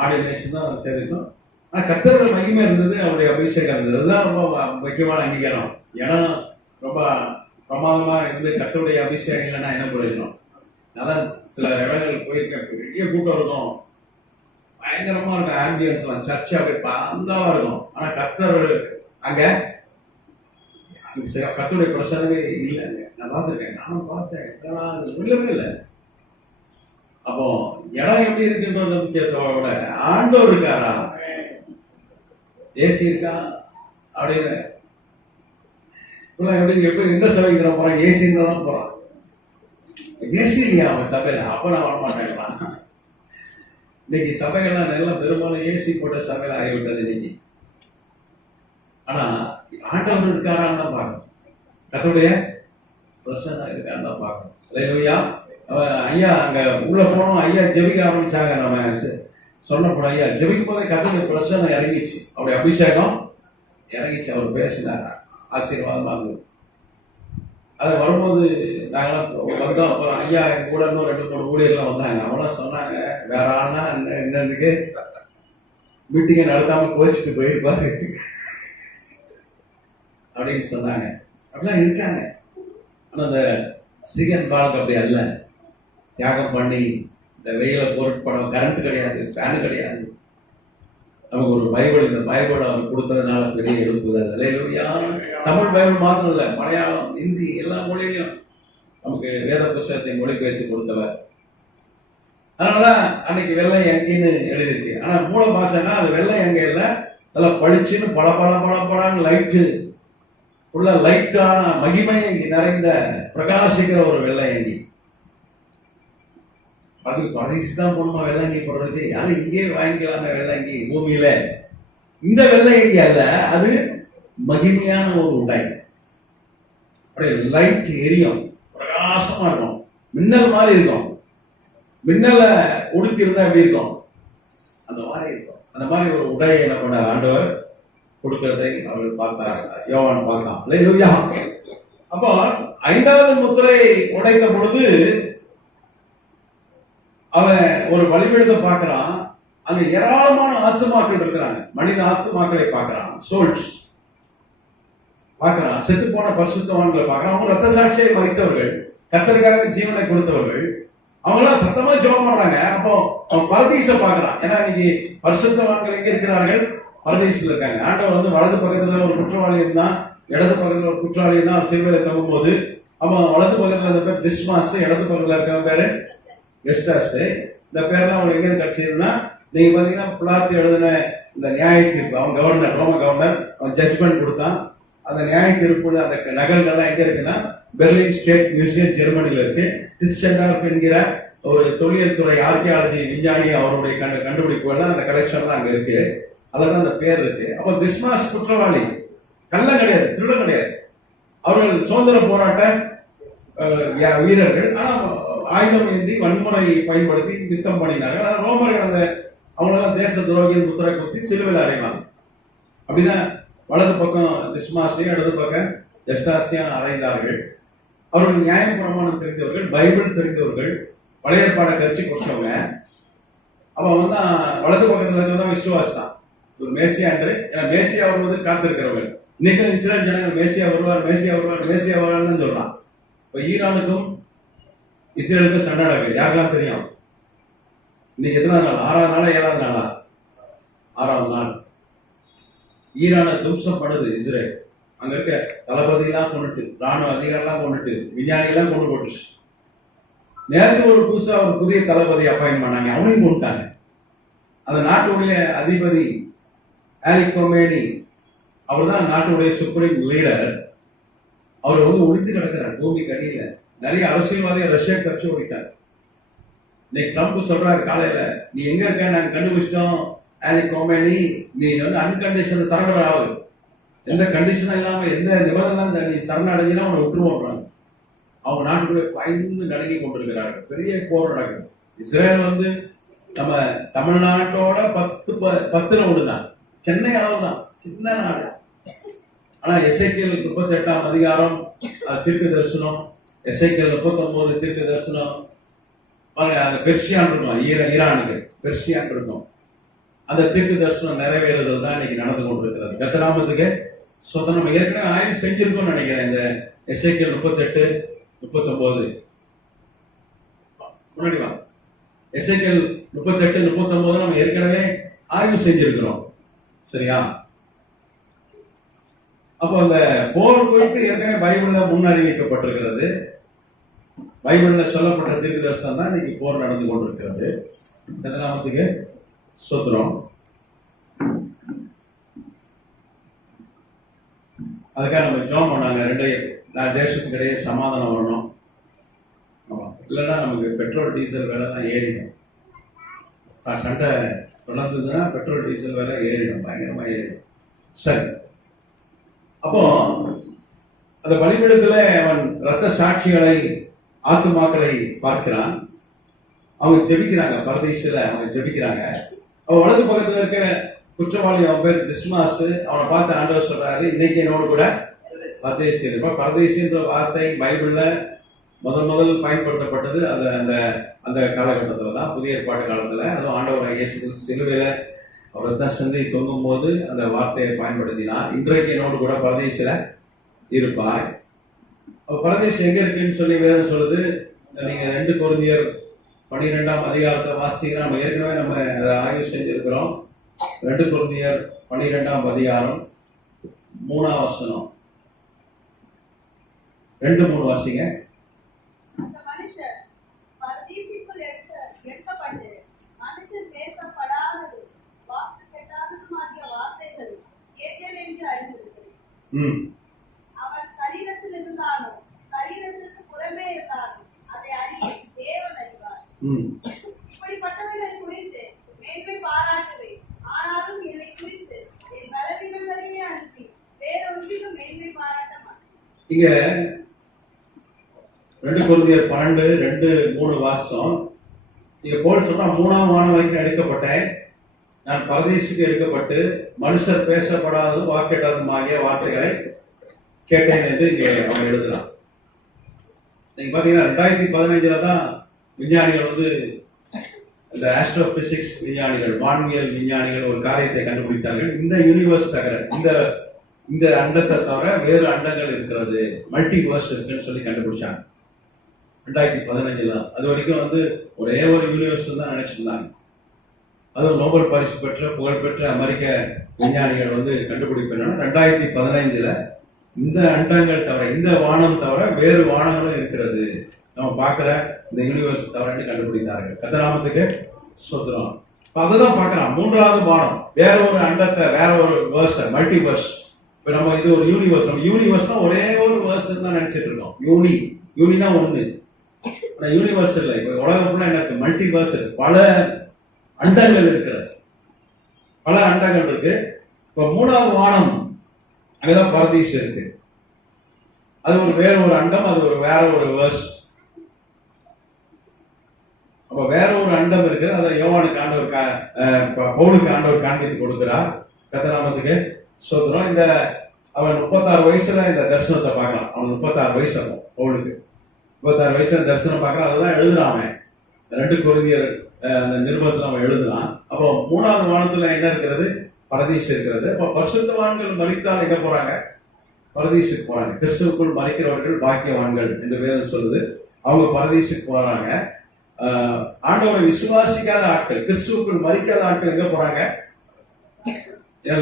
ஆர்டினேஷன் தான் சேர்த்துக்கிட்டோம். ஆனா கர்த்தரோட மகிமை இருந்தது, அவருடைய அபிஷேகம் இருந்தது. அதுதான் ரொம்ப முக்கியமான அங்கீகாரம். இடம் ரொம்ப பிரமாதமா இருந்து கர்த்தருடைய அபிஷேகம் இல்லைன்னா என்ன பிரயோஜனம்? நல்லா சில இடங்கள் போயிருக்கேன், பெரிய கூட்டம் இருக்கும், பயங்கரமா இருக்கும், ஆம்பியன்ஸ் எல்லாம், சர்ச்சை அப்படி பந்தவா இருக்கும். ஆனா கர்த்தர் அங்க கர்த்தருடைய பிரசனமே இல்லைங்க. நான் பார்த்துருக்கேன், நானும் பார்த்தேன், இல்லவே இல்லை. அப்போ இடம் எப்படி இருக்குன்றது முக்கியத்தோட ஆண்டவர் இருக்காரா, ஏசி இருக்கா அப்படின்னு எப்படி எந்த சபைக்கு போறான்? ஏசி தான் போறான். ஏசி இல்லையா அவன் சபையில? அப்ப நான் வரமாட்டேன். இன்னைக்கு சபைகள்லாம் நல்லா பெரும்பாலும் ஏசி போட்ட சபையில ஆகிவிட்டது இன்னைக்கு. ஆனா ஆண்டவர் இருக்காரான்னு தான் பார்க்கணும், கர்த்தருடைய பிரசன்னம் இருக்கான்னு தான் பார்க்கணும். அல்லேலூயா. ஐயா அங்க உள்ள போனோம், ஐயா ஜெபிக்க ஆரம்பிச்சாங்க. நம்ம சொன்னப்பட ஐயா ஜெபிக்கும் போதே கர்த்தருடைய பிரசன்னம் இறங்கிச்சு, அவருடைய அபிஷேகம் இறங்கிச்சு, அவர் பேசினார், ஆசீர்வாதமா இருந்தது. அது வரும்போது நாங்களாம் வந்தோம். அப்புறம் ஐயா என் கூட இன்னும் 2-3 ஊழியர்லாம் வந்தாங்க. அவங்களாம் சொன்னாங்க, வேற ஆள்னா என்னதுக்கு மீட்டிங்கை நடத்தாம கோச்சிட்டு போயிருப்பாரு அப்படின்னு சொன்னாங்க. அப்படிலாம் இருக்காங்க. ஆனா அந்த சிகன் பாலுக்கு அப்படி அல்ல. தியாகம் பண்ணி இந்த வெயில பொருட்படம், கரண்ட் கிடையாது, ஃபேனு கிடையாது, நமக்கு ஒரு பைபிள், இந்த பைபிள் அவர் கொடுத்ததுனால பெரிய எழுப்புதல். அல்லேலூயா. தமிழ் பைபிள் மாத்திரம் இல்லை, மலையாளம், இந்தி எல்லா மொழியிலும் நமக்கு வேத புஸ்தகத்தை மொழிபெயர்த்து கொடுத்தவர். அதனாலதான் அன்னைக்கு வெள்ளை அங்கின்னு எழுதியிருக்கு. ஆனா மூல பாஷைன்னா அது வெள்ளை அங்க இல்லை, நல்லா படிச்சுன்னு படன்னு லைட்டு உள்ள லைட்டான மகிமையை நிறைந்த பிரகாசிக்கிற ஒரு வெள்ளை அங்கி. அது பரிசு தான் போடணுமா வெள்ளங்கி போடுறது? அதை இங்கே வாங்கிக்கலாமே வெள்ளங்கி பூமியில. இந்த வெள்ளையங்கி அல்ல, அது மகிமையான ஒரு உடை. அப்படியே லைட் எரியும், பிரகாசமா இருக்கும், மின்னல் மாதிரி இருக்கும். மின்னல உடுத்தி இருந்தா எப்படி இருக்கும்? அந்த மாதிரி இருக்கும். அந்த மாதிரி ஒரு உடையை என்ன பண்ணார் ஆண்டவர் கொடுக்கிறதை அவர் பார்த்தார், யோவான் பார்த்தான். அல்லேலூயா. அப்போ 5வது முத்திரை உடைத்த பொழுது அவன் ஒரு பலிபீடத்தை பார்க்கிறான். அங்க ஏராளமான ஆத்துமாக்கள் இருக்கிறாங்க, மனித ஆத்துமாக்களை பார்க்கிறான், சோல்ஸ் பார்க்கிறான், செத்து போன பரிசுத்தவான்களை பார்க்கிறான். அவங்க ரத்த சாட்சியை மதித்தவர்கள், கர்த்தருக்காக ஜீவனை கொடுத்தவர்கள், அவங்களாம் சத்தமா ஜெபம் பண்றாங்க. அப்போ அவன் பரதீச பார்க்கிறான். ஏன்னா இன்னைக்கு பரிசுத்தவான்கள் எங்க இருக்கிறார்கள்? பரதீசில் இருக்காங்க. ஆண்டவர் வந்து வலது பக்கத்துல ஒரு குற்றவாளி இருந்தான், இடது பக்கத்துல ஒரு குற்றவாளி இருந்தான். சிலுவையில தங்கும் போது அவன் வலது பக்கத்துல இருந்த பேர் டிஸ்மாஸ், இடது பக்கத்துல இருக்க பேரு எஸ்டாஸ். இந்த பேர்லாம் அவன் எங்க கிடைச்சதுன்னா, நீங்க பாத்தீங்கன்னா பிளாத்து எழுதின இந்த நியாய தீர்ப்பு, அவன் கவர்னர், ரோம கவர்னர், அவன் ஜட்ஜ்மெண்ட் கொடுத்தான். அந்த நியாய தீர்ப்பு அந்த நகல்கள்லாம் எங்க இருக்குன்னா பெர்லின் ஸ்டேட் மியூசியம் ஜெர்மனில இருக்கு. டிஸ்சென்டார்ஃப் என்கிற ஒரு தொழில் துறை ஆர்கியாலஜி விஞ்ஞானி, அவருடைய கண்டுபிடிப்புகள்லாம் அந்த கலெக்ஷன்லாம் அங்க இருக்கு. அதுதான் அந்த பேர் இருக்கு. அப்போ திஸ்மாஸ் குற்றவாளி, கள்ளம் கிடையாது, திருடம் கிடையாது. அவர்கள் சுதந்திர போராட்ட வீரர்கள். ஆனா ஆயுதம் ஏந்தி வன்முறை பயன்படுத்தி யுத்தம் பண்ணினார்கள். ஆனால் ரோமர்கள் அந்த அவங்களெல்லாம் தேச துரோகியின் முத்திரை குத்தி சிலுவையில் அறைவாங்க. அப்படிதான் வலது பக்கம் டிஸ்மாஸையும் இடது பக்கம் எஸ்டாஸையும் அறைந்தார்கள். அவர்கள் நியாயம் பிரமாணம் தெரிந்தவர்கள், பைபிள் தெரிந்தவர்கள், பழைய ஏற்பாடை கட்சி கொடுத்தவங்க. அப்ப வந்து வலது பக்கத்தில் இருக்கிறதா விசுவாஸ் தான் ஒரு மேசியா என்று. மேசியா வருவது காத்திருக்கிறவர்கள். இன்னைக்கு இஸ்ரேல் ஜனங்கள் மேசியா வருவார், மேசியா வருவார், மேசியா வருவார்னு சொல்றான். இப்ப ஈரானுக்கும் இஸ்ரேலுக்கும் சண்டை நடக்குது. யாருக்கெல்லாம் தெரியும்? இன்னைக்கு எத்தனாவது நாள்? 6வது நாளா 7வது நாளா? 6வது நாள். ஈரானை தும்சம் பண்ணுது இஸ்ரேல். அங்க இருக்க தளபதியெல்லாம் கொண்டுட்டு, ராணுவ அதிகாரிலாம் கொண்டுட்டு, விஞ்ஞானியெல்லாம் கொண்டு போட்டுச்சு. நேரத்தில் ஒரு புதுசா ஒரு புதிய தளபதி அப்பாயின் பண்ணாங்க, அவனையும் கொண்டுட்டாங்க. அந்த நாட்டுடைய அதிபதி அலி கொமேனி, அவர் தான் நாட்டுடைய சுப்ரீம் லீடர். அவர் வந்து ஒழித்து கிடக்கிறார் பூமி கடியில. நிறைய அரசியல்வாதியை ரஷ்யா கட்சி ஓடிட்டார். இன்னைக்கு ட்ரம்ப் சொல்றாரு காலையில, நீ எங்க இருக்க, நாங்க கண்டுபிடிச்சிட்டோம் அலி கொமேனி, நீ வந்து அன்கண்டிஷனல் சரண்டர் ஆகுது, எந்த கண்டிஷனும் இல்லாம எந்த நிபந்தனை நீ சரணடைஞ்சினா அவனை விட்டுருவோம். அவங்க நாட்டுக்குள்ளே பயந்து நடுங்கி கொண்டிருக்கிறார்கள். பெரிய போர் நடக்குது. இஸ்ரேல் வந்து நம்ம தமிழ்நாட்டோட 10 ஒண்ணுதான், சென்னை அளவு தான், சின்ன நாடு. ஆனா எசேக்கியேல் 38ஆம் அதிகாரம் தீர்க்க தரிசனம், எசேக்கியேல் 39 தீர்க்க தரிசனம், அந்த பெர்சியான் இருக்கும், ஈரானுக்கு பெர்சியான் இருக்கும். அந்த தீர்க்க தரிசனம் நிறைவேறுதல் தான் இன்னைக்கு நடந்து கொண்டிருக்கிறது. கர்த்தநாமத்துக்கு சொந்த நம்ம ஏற்கனவே ஆய்வு செஞ்சிருக்கோம்னு நினைக்கிறேன். இந்த எசேக்கியேல் 38, 39 முன்னாடி வா. எசேக்கியேல் 38, 39 நம்ம ஏற்கனவே ஆய்வு செஞ்சிருக்கிறோம். சரியா? அப்போ அந்த போர் குறித்து ஏற்கனவே பைபிள்ல முன்னறிவிக்கப்பட்டிருக்கிறது. பைபிள்ல சொல்லப்பட்ட தீர்க்க தரிசனம் தான் இன்னைக்கு போர் நடந்து கொண்டிருக்கிறது. கர்த்தநாமத்துக்கு ஸ்தோத்திரம். அதுக்காக நம்ம ஜெபம் பண்ணாங்க, தேசத்துக்கு இடையே சமாதானம் வரணும். இல்லைன்னா நமக்கு பெட்ரோல் டீசல் விலை தான் ஏறிடும். சண்டை தொடர்ந்ததுன்னா பெட்ரோல் டீசல் விலை ஏறிடும், பயங்கரமா ஏறிடும். சரி, அப்போ அந்த பலிபீடத்துல அவன் ரத்த சாட்சிகளை, ஆத்துமாக்களை பார்க்கிறான். அவங்க ஜெபிக்கிறாங்க, பரதேசில அவங்க ஜெபிக்கிறாங்க. அவன் வலது பக்கத்துல இருக்க குற்றவாளி, அவன் பேர் டிஸ்மாஸ். அவனை பார்த்து ஆண்டவர் சொல்றாரு, இன்னைக்கு என்னோடு கூட பரதேசி இருப்பா. பரதேசின்ற வார்த்தை பைபிள்ல முதல் பயன்படுத்தப்பட்டது அது அந்த அந்த காலகட்டத்தில் தான், புதிய ஏற்பாட்டு காலத்துல. அதுவும் ஆண்டவர் இயேசு சிலுவையில அவர் தான் சிந்தை தொங்கும் போது அந்த வார்த்தையை பயன்படுத்தினார். இன்றைக்கு என்னோடு கூட பரதேசில இருப்பாய். பரதேசி எங்க இருக்குன்னு சொல்லி வேதம் சொல்லுது. நீங்க 2 கொரிந்தியர் 12ஆம் அதிகாரத்தை வாசிங்கன்னா, நம்ம ஏற்கனவே நம்ம அதை ஆய்வு செஞ்சிருக்கிறோம். 2 கொரிந்தியர் 12ஆம் அதிகாரம் 3ஆம் வசனம், 2-3 வாசிங்க. அந்த மனுஷர் பரதீசிக்குள் எடுக்கப்பட்டு மனுஷன் பேசப்படாததும் வாக்கு கெட்டாததுமாகிய வார்த்தைகள் கேட்கவென்று அறிந்திருக்கிறேன். அவன் சரீரத்தில் இருந்தாலும் சரீரத்திற்கு புறமே இருந்தாலும் அதை அறிய தேவன் அறிவார். இப்படிப்பட்டவர்கள் குறித்து மேன்மை பாராட்டுவேன். ஆனாலும் என்னை குறித்து என் பலவீனங்களையே அனுப்பி வேறொன்றிலும் மேன்மை பாராட்ட மாட்டேன். இங்க 2 கொரிந்தியர் 12:2-3 வாசம். இங்க போல் சொன்னா, 3ஆம் வானம் வரைக்கும் எடுக்கப்பட்டேன், நான் பரதேசிக்கு எடுக்கப்பட்டு மனுஷர் பேசப்படாததும் வாக்கெட்டாததுமாகிய வார்த்தைகளை கேட்டேன் என்று இங்க அவன் எழுதுறான். நீங்க பாத்தீங்கன்னா 2015 தான் விஞ்ஞானிகள் இந்த ஆஸ்ட்ரோபிசிக்ஸ் விஞ்ஞானிகள், வான்வியல் விஞ்ஞானிகள் ஒரு காரியத்தை கண்டுபிடித்தார்கள். இந்த யூனிவர்ஸ் தவிர, இந்த அண்டத்தை தவிர வேறு அண்டங்கள் இருக்கிறது, மல்டிவர்ஸ் இருக்குன்னு சொல்லி கண்டுபிடிச்சாங்க 2015 தான். அது வரைக்கும் ஒரே ஒரு யூனிவர்ஸ் தான் நினைச்சிருந்தாங்க. அதுவும் நோபல் பரிசு பெற்ற புகழ்பெற்ற அமெரிக்க விஞ்ஞானிகள் கண்டுபிடிப்பு என்னன்னா, 2015 இந்த அண்டங்கள் தவிர, இந்த வானம் தவிர வேறு வானங்களும் இருக்கிறது, நம்ம பார்க்கிற இந்த யூனிவர்ஸ் தவிர கண்டுபிடித்தார்கள். கர்த்தநாமத்துக்கு ஸ்தோத்திரம். அதுதான் பார்க்கலாம். 3வது வானம், வேற ஒரு அண்டத்தை, வேற ஒரு வேர்ஸ், மல்டிவர்ஸ். இப்ப நம்ம இது ஒரு யூனிவர்ஸ், நம்ம யூனிவர்ஸ்னா ஒரே ஒரு வேர்ஸ் தான் நினைச்சிட்டு இருக்கோம். யூனினா ஒண்ணு, ஆனா யூனிவர்ஸ் இல்லை. இப்ப உலகத்துல எனக்கு மல்டிவர்ஸ் இருக்கு, பல அண்டங்கள் இருக்கிறது, பல அண்டங்கள் இருக்கு. இப்ப 3வது வானம், அங்கதான் பரதீசு இருக்கு. அது வேற ஒரு அண்டம், அது வேற ஒரு வேர்ஸ். அப்ப வேற ஒரு அண்டம் இருக்கு. அதை யோவானுக்கு ஆண்டவர், பவுலுக்கு ஆண்டவர் காண்பித்து கொடுக்கிறார். கர்த்தநாமத்துக்கு ஸ்தோத்திரம். இந்த அவன் 36 வயசுல இந்த தரிசனத்தை பார்க்கலாம். அவன் 36 வயசு இருக்கும் பவுலுக்கு. 36 வயசுல தரிசனம் பார்க்கலாம். அதுதான் எழுதுறான் அவன். 2 கொரிந்தியர் அந்த நிருபத்தில் அவன் எழுதுறான். அப்போ 3வது வானத்துல என்ன இருக்கிறது? பரதீசு இருக்கிறது. அப்ப பரிசுத்தவான்கள் மரித்தால் எங்க போறாங்க? பரதீசுக்கு போறாங்க. கிறிஸ்துவுக்குள் மரிக்கிறவர்கள் பாக்கியவான்கள் என்று வேதம் சொல்லுது. அவங்க பரதீசுக்கு போறாங்க. ஆண்டவரை விசுவாசிக்காத ஆட்கள், கிறிஸ்துவுக்குள் மரிக்காத ஆட்கள் எங்க போறாங்க?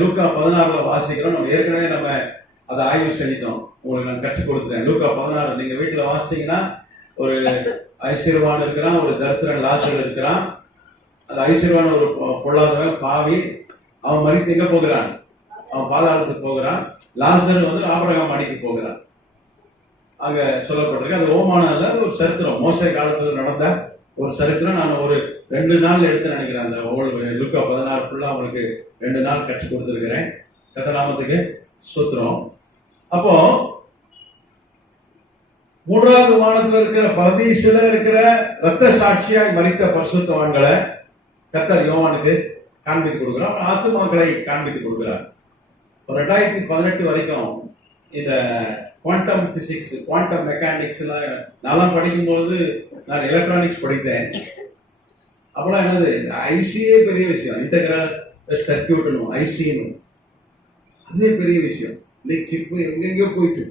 லூக்கா 16 வாசிக்கிறோம். நம்ம ஏற்கனவே நம்ம அதை ஆய்வு செஞ்சிட்டோம், உங்களுக்கு நான் கற்றுக் கொடுத்துட்டேன். லூக்கா 16 நீங்க வீட்டுல வாசித்தீங்கன்னா, ஒரு ஐஸ்வர்யவான் இருக்கிறான், ஒரு தரித்திரன் லாசர் இருக்கிறான். அந்த ஐஸ்வர்யவான் ஒரு பொல்லாதவன் பாவி, அவன் மரித்து எங்க போகிறான்? அவன் பாதாளத்துக்கு போகிறான். லாசர் ஆபிரகாம் அடிக்கு போகிறான். அங்க சொல்லப்பட்டிருக்கு. அது ஓமானம் இல்ல, அது ஒரு சரித்திரம், மோசே காலத்துல நடந்த ஒரு சரித்திரம். நான் ஒரு 2 நாள் எடுத்து நினைக்கிறேன். அந்த லூக்கா 16 ஃபுல்லா அவனுக்கு 2 நாள் கற்றுக் கொடுத்திருக்கிறேன். கர்த்தநாமத்துக்கு ஸ்தோத்திரம். அப்போ 3வது வானத்துல இருக்கிற பரதீசுல இருக்கிற இரத்த சாட்சியாய் மரித்த பரிசுத்தவான்களை கர்த்தர் யோவானுக்கு காண்பித்து கொடுக்கிறார். ஆத்துமாக்களை காண்பித்து கொடுக்கிறார். 2018 வரைக்கும் இந்த குவாண்டம் பிசிக்ஸ், குவாண்டம் மெக்கானிக்ஸ் நான் படிக்கும்போது, நான் எலக்ட்ரானிக்ஸ் படித்தேன். அப்பெல்லாம் என்னது, ஐசியே பெரிய விஷயம். இன்டெகிரல் சர்க்கியூட்னு ஐசின்னு, அதுவே பெரிய விஷயம். இந்த சிப்பு எங்கெங்கயோ போயிட்டு.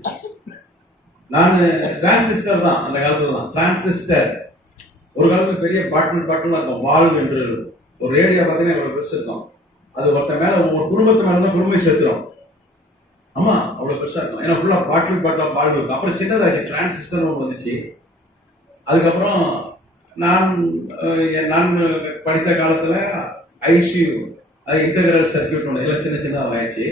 நான் டிரான்சிஸ்டர் தான் அந்த காலத்துல தான். டிரான்சிஸ்டர் ஒரு காலத்துல பெரிய பாட்டில் இருக்கும், வால்வ் என்று ஒரு ரேடியோ பார்த்தீங்கன்னா இவ்வளவு பெருசு இருக்கும். அது ஒருத்த மேல ஒரு குடும்பத்து மேல தான் குடும்பம் சேர்த்துரும். ஆமா, அவ்வளவு பெருசா இருக்கும். ஏன்னா ஃபுல்லா பாட்டில் வால்வ் இருக்கும். அப்புறம் சின்னதாச்சு, டிரான்சிஸ்டர் வந்துச்சு. அதுக்கப்புறம் நான் படித்த காலத்துல ஐசியூ, அது இன்டெகிரல் சர்க்கியூட் ஒன்று, எல்லாம் சின்னதாக ஆயிடுச்சு.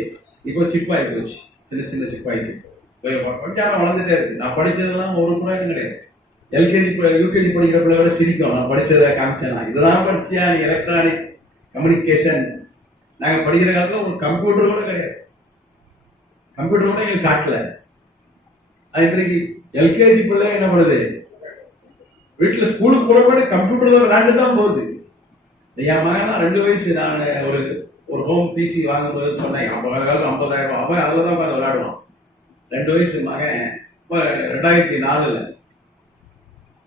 இப்போ சிப் ஆகி போச்சு, சின்ன சிப் ஆயிடுச்சு. கொஞ்சம் வளர்ந்துட்டே இருக்கு. நான் படிச்சதெல்லாம் ஒரு முறையும் கிடையாது. எல்கேஜி யூகேஜி படிக்கிற பிள்ளையோட சிரிக்கும். நான் படிச்சதை காமிச்சேன்னா, இதெல்லாம் படிச்சியா நீ? Electronic communication. நாங்கள் படிக்கிற காலத்தில் ஒரு கம்ப்யூட்டர் கூட கிடையாது. கம்ப்யூட்டர் கூட எங்களுக்கு காட்டல. இன்றைக்கு எல்கேஜி பிள்ளை என்ன பண்ணுது? வீட்டுல ஸ்கூலுக்கு போறப்ப கம்ப்யூட்டர்ல விளையாண்டு தான் போகுது. என் மகனா 2 வயசு நான் ஒரு ஒரு ஹோம் பிசி வாங்கும்போது சொன்னேன் 50,000 அவன் அதில் தான் உட்காந்து விளையாடுவான். 2 வயசு மகன் இப்போ 2004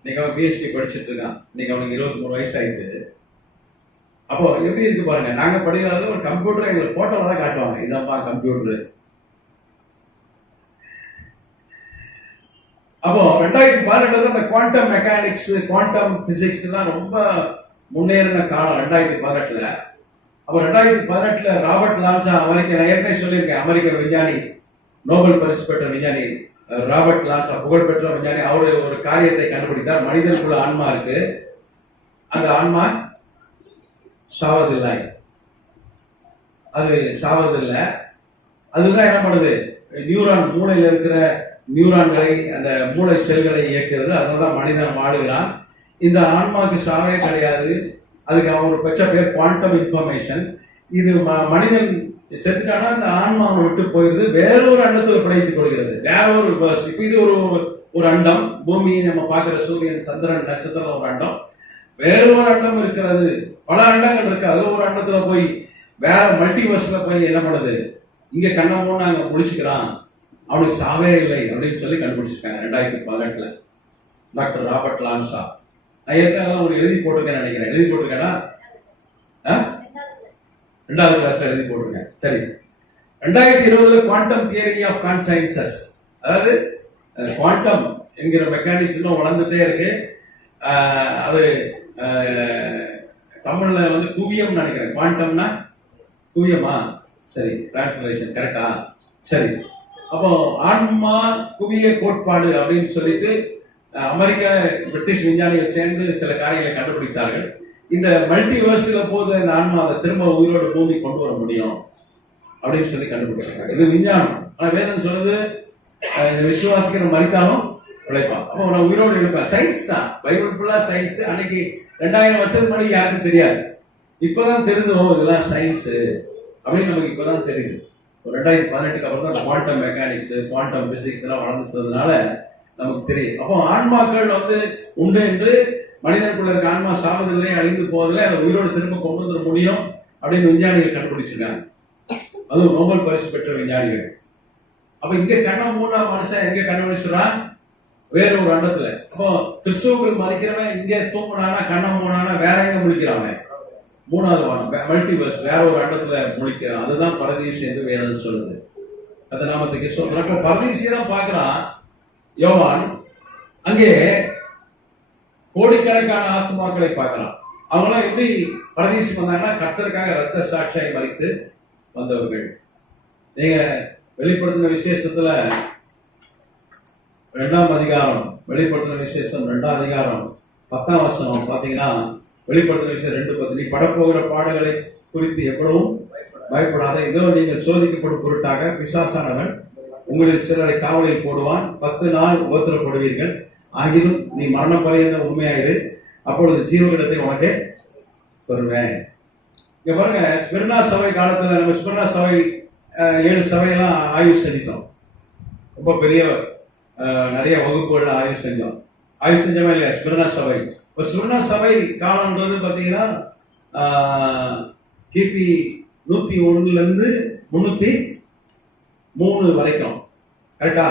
இன்னைக்கு அவன் பிஹெச்டி படிச்சுட்டு இருக்கான். இன்னைக்கு அவனுக்கு 23 வயசு ஆயிடுச்சு. அப்போ எப்படி இருக்கு பாருங்க, நாங்க படிக்கிறது ஒரு கம்ப்யூட்டர் எங்களுக்கு போட்டோல தான் காட்டுவாங்க, இதான்ப்பா கம்ப்யூட்டர். அப்போ 2018 தான் இந்த குவாண்டம் மெக்கானிக்ஸ் குவாண்டம் பிசிக்ஸ் எல்லாம் ரொம்ப முன்னேறின காலம் 2018. அப்போ 2018 ராபர்ட் லான்சா அமெரிக்க, நான் ஏற்கனவே சொல்லியிருக்கேன், அமெரிக்க விஞ்ஞானி, நோபல் பரிசு பெற்ற விஞ்ஞானி ராபர்ட் லான்சா, புகழ்பெற்ற விஞ்ஞானி. அவரு ஒரு காரியத்தை கண்டுபிடித்தார். மனிதனுக்குள்ள ஆன்மா இருக்கு, அந்த ஆன்மா சாவதில்லை, அது சாவதில்லை. அதுதான் என்ன பண்ணுது, நியூரான், மூளையில் இருக்கிற நியூரான்களை, அந்த மூளை செல்களை இயக்கிறது. அதனாலதான் மனிதன் வாழுகிறான். இந்த ஆன்மாவுக்கு சாவே கிடையாது. அதுக்கு அவங்க பெற்ற பேர் குவாண்டம் இன்ஃபர்மேஷன். இது மனிதன் செத்துட்டானா இந்த ஆன்மா அவனை விட்டு போயிருது, வேறொரு அண்டத்தில் பிழைத்துக் கொள்கிறது, வேறொரு பர்ஸ். இப்போ இது ஒரு அண்டம், பூமி நம்ம பார்க்கிற சூரியன் சந்திரன் நட்சத்திரம் ஒரு அண்டம். வேறொரு அண்டம் இருக்கிறது, பல அண்டங்கள் இருக்கு. அதுல ஒரு அண்டத்துல போய் வேற மல்டிவர்ஸ்ல போய் என்ன பண்ணுது, இங்க கண்ணமோ அங்க முடிச்சுக்கிறான், அவனுக்கு சாவே இல்லை அப்படின்னு சொல்லி கண்டுபிடிச்சிருக்காங்க 2018 டாக்டர் ராபர்ட் லான்சா. நான் ஏற்கனவே ஒரு எழுதி போட்டிருக்கேன் நினைக்கிறேன். எழுதி போட்டிருக்கேன்னா 2வது கிளாஸ்ல எழுதி போட்டிருக்கேன். சரி, 2020 குவாண்டம் தியரி ஆஃப் கான்சைன்சஸ், அதாவது குவாண்டம் என்கிற மெக்கானிசம் வளர்ந்துட்டே இருக்கு. அது தமிழ்ல வந்து குவியம் நினைக்கிறேன். குவாண்டம்னா குவியமா? சரி, டிரான்ஸ்லேஷன் கரெக்டா? சரி, அப்போ ஆன்மா குவிய கோட்பாடு அப்படின்னு சொல்லிட்டு அமெரிக்க பிரிட்டிஷ் விஞ்ஞானிகள் சேர்ந்து சில காரியங்களை கண்டுபிடித்தார்கள். இந்த மல்டிவர்ஸ்ல போது இந்த ஆன்மாவை திரும்ப உயிரோடு பூமி கொண்டு வர முடியும் அப்படின்னு சொல்லி கண்டுபிடிச்சாங்க. இது விஞ்ஞானம். ஆனா வேதம் சொல்லுது விசுவாசிக்கிற மரித்தாலும் உழைப்பான். அப்போ நான் உயிரோடு எழுப்பேன். சயின்ஸ் தான், பைபிள் ஃபுல்லா சயின்ஸ். அன்னைக்கு 2000 வருஷத்துக்கு முன்னாடி யாருக்கும் தெரியாது. இப்பதான் தெரிஞ்சோ இதெல்லாம் சயின்ஸ் அப்படின்னு நமக்கு இப்பதான் தெரியுது. 2018 அப்புறம் தான் குவாண்டம் மெக்கானிக்ஸ் குவாண்டம் பிசிக்ஸ் எல்லாம் வளர்ந்துட்டதுனால நமக்கு தெரியும். அப்போ ஆன்மாக்கள் வந்து உண்டு என்று, மனிதனுக்குள்ள இருக்க ஆன்மா சாவதில்லை, அழிந்து போவதில்லை, அதை உயிரோடு திரும்ப கொண்டு வந்துட முடியும் அப்படின்னு விஞ்ஞானிகள் கண்டுபிடிச்சிருக்காங்க. அதுவும் நோபல் பரிசு பெற்ற விஞ்ஞானிகள். அப்ப இங்க கண்ண மூணா மனுஷன் எங்க கண்டுபிடிச்சிடறான், வேற ஒரு அண்டத்துல. அப்போ கிறிஸ்துவுக்குள் மறிக்கிறவன் இங்க தூங்கினானா, கண்ண மூணானா வேற எங்க முழிக்கிறான், 3வது மல்டிவர்ஸ், வேற ஒரு அண்டத்துல முழிக்கிறான். அதுதான் பரதீசி என்று வேதம் சொல்லுது. அந்த நாமத்துக்கு சொல்றப்ப பரதீசியை தான் பார்க்கிறான் யோவான். அங்கே கோடிக்கணக்கான ஆத்மாக்களை பார்க்கலாம். அவங்களாம் எப்படி பரதீசி வந்தாங்கன்னா, கர்த்தருக்காக ரத்த சாட்சியாய் மரித்து வந்தவர்கள். நீங்க வெளிப்படுத்தின விசேஷத்துல 2ஆம் அதிகாரம், வெளிப்படுத்தின விசேஷம் 2ஆம் அதிகாரம் 10ஆம் வசனம் பாத்தீங்கன்னா, வெளிப்படுத்தின விசேஷம் 2:10, நீ படப்போகிற பாடுகளை குறித்து எவ்வளவும் பயப்படாத, இதோ நீங்கள் சோதிக்கப்படும் பொருட்டாக பிசாசானவன் உங்களில் சிலரை காவலில் போடுவான், 10 நாள் உபத்திரப்படுவீர்கள், ஆகிலும் நீ மரணம் பரியந்த உண்மையாயிரு, அப்பொழுது ஜீவகிடத்தை உனக்கே தருவேன். இங்க பாருங்க, ஸ்மிர்னா சபை காலத்துல நம்ம ஸ்மிர்னா சபை 7 சபையெல்லாம் ஆய்வு செஞ்சிட்டோம். ரொம்ப பெரிய நிறைய வகுப்புகள் ஆய்வு செஞ்சோம். ஆய்வு செஞ்சோமா இல்லையா ஸ்மிர்னா சபை? இப்போ ஸ்மிர்னா சபை காலம்ன்றது பார்த்தீங்கன்னா கிபி 101 303 வரைக்கும், கரெக்டா?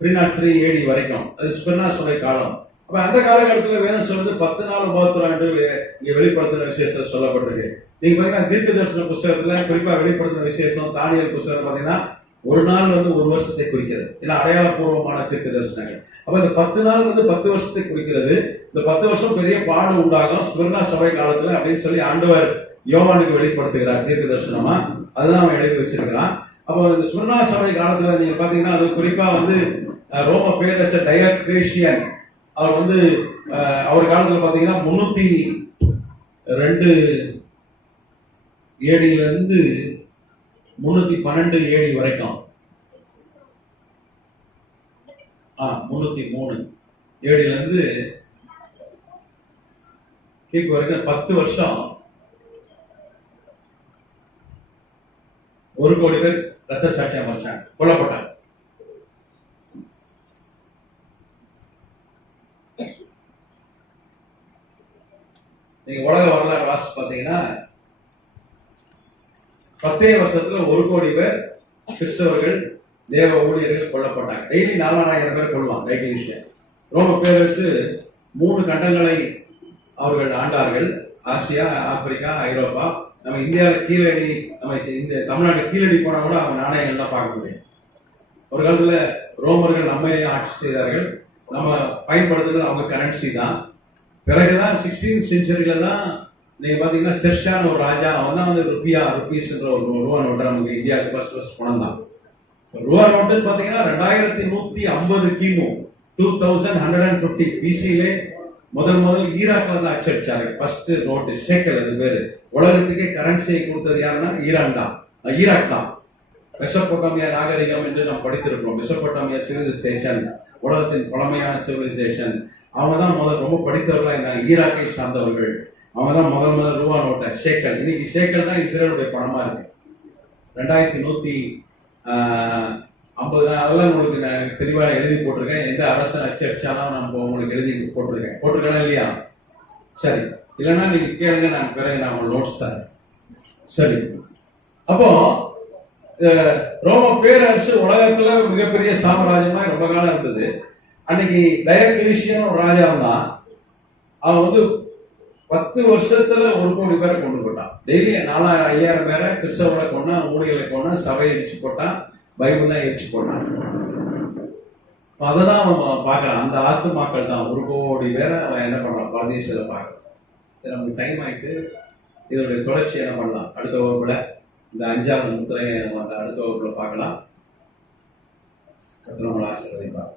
303 AD வரைக்கும் அது ஸ்மிர்னா சபை காலம். அப்ப அந்த காலகட்டத்தில் வேதம் சொல்லுது 10 நாள் உபத்திரம் என்று இங்க வெளிப்படுத்தின விசேஷம் சொல்லப்பட்டிருக்கு. நீங்க பாத்தீங்கன்னா தீர்க்க தரிசன புஸ்தகத்துல குறிப்பா வெளிப்படுத்தின விசேஷம் தானியல் புஸ்தகம் பாத்தீங்கன்னா ஒரு நாள் வந்து ஒரு வருஷத்தை குறிக்கிறது. ஏன்னா அடையாளபூர்வமான தீர்க்க தரிசனங்கள். அப்ப இந்த 10 நாள் வந்து 10 வருஷத்தை குறிக்கிறது. இந்த 10 வருஷம் பெரிய பாடு உண்டாகும் ஸ்மிர்னா சபை காலத்துல அப்படின்னு சொல்லி ஆண்டவர் யோவானுக்கு வெளிப்படுத்துகிறார் தீர்க்க தரிசனமா. அதுதான் அவன் எழுதி வச்சிருக்கிறான். அப்போ இந்த ஸ்மிர்னா சபை காலத்துல நீங்க பாத்தீங்கன்னா அது குறிப்பா வந்து ரோம பேரரசர் டயக்ளேசியன் அவர் வந்து அவர் காலத்துல பாத்தீங்கன்னா 302 ஏடியில இருந்து 312 AD வரைக்கும், 303 ஏடியில இருந்து கிபி வரைக்கும் 10 வருஷம் 1 கோடி பேர் ரத்த சாட்சியா மறிச்சாங்க, கொல்லப்பட்டாங்க. நீங்க உலக வரலாறு வாசிச்சு பார்த்தீங்கன்னா 10 வருஷத்துல 1 கோடி பேர் கிறிஸ்தவர்கள் தேவ ஊழியர்கள் கொல்லப்பட்டாங்க. டெய்லி 4000 பேர் கொள்வாங்க டைக்லீஷியன். ரோம பேரரசு 3 கண்டங்களை அவர்கள் ஆண்டார்கள். ஆசியா, ஆப்பிரிக்கா, ஐரோப்பா. நம்ம இந்தியாவில் கீழடி, நம்ம இந்த தமிழ்நாடு கீழடி போனா கூட அவங்க நாணயங்கள் தான் பார்க்க முடியும். ஒரு காலத்துல ரோமர்கள் நம்மையே ஆட்சி செய்தார்கள். நம்ம பயன்படுத்துறது அவங்க கரன்சி தான். பிறகுதான் 16th செஞ்சுரியில தான் நீங்க பாத்தீங்கன்னா ஷெர்ஷான் ஒரு ராஜா, அவன் தான் வந்து ருபீஸ்ன்ற ஒரு ரூபா நோட்டை நமக்கு இந்தியாவுக்கு ஃபர்ஸ்ட் கொண்டாந்தான். ரூபா நோட்டுன்னு பாத்தீங்கன்னா 2150 கிமு 2150 பிசியிலே முதல் ஈராக்ல தான் அச்சடிச்சாங்க ஃபர்ஸ்ட் நோட்டு. ஷேக்கல் அது பேரு. உலகத்துக்கே கரன்சியை கொடுத்தது யாருன்னா ஈராக் தான். மெசபொட்டாமியா நாகரிகம் என்று நாம் படித்திருக்கிறோம். மெசபொட்டாமியா சிவிலைசேஷன், உலகத்தின் பழமையான சிவிலைசேஷன். அவங்க தான் ரொம்ப படித்தவர்களா இருந்தாங்க. ஈராக்கை சார்ந்தவர்கள். அவங்க தான் முதல் ரூபா நோட்டை ஷேக்கல். இன்னைக்கு ஷேக்கல் தான் இஸ்ரேலுடைய பணமா இருக்கு. 2150 அதெல்லாம் உங்களுக்கு நான் தெளிவாக எழுதி போட்டிருக்கேன். எந்த அரசன் அச்சடிச்சாலும் நான் உங்களுக்கு எழுதி போட்டிருக்கேனா இல்லையா? சரி, இல்லைன்னா நீங்க கேளுங்க, நான் பிறகு நான் உங்களுக்கு நோட்ஸ் தரேன். சரி, அப்போ ரோம பேரரசு உலகத்துல மிகப்பெரிய சாம்ராஜ்யமா ரொம்ப காலம் இருந்தது. அன்னைக்கு டயக்லீஷியன் ஒரு ராஜா தான். அவன் வந்து 10 வருஷத்துல 1 கோடி பேரை கொண்டு போட்டான். டெய்லி 4000-5000 பேரை கிறிஸ்தவர்களை கொண்டா, ஊழியர்களை கொண்டா, சபையை இடிச்சு போட்டான், பைபிள்லாம் எரிச்சு போட்டான். அததான் அவன் பார்க்கறான். அந்த ஆத்துமாக்கள் தான் 1 கோடி பேரை அவன் என்ன பண்றான், பரதேசில பார்க்கறான். சரி, நமக்கு டைம் ஆயிட்டு. இதோடைய தொடர்ச்சி என்ன பண்ணலாம் அடுத்த வகுப்புல. இந்த 5வது முத்திரையை நம்ம அந்த அடுத்த வகுப்புல பார்க்கலாம். நம்மளை ஆசீர்வதிப்பார்.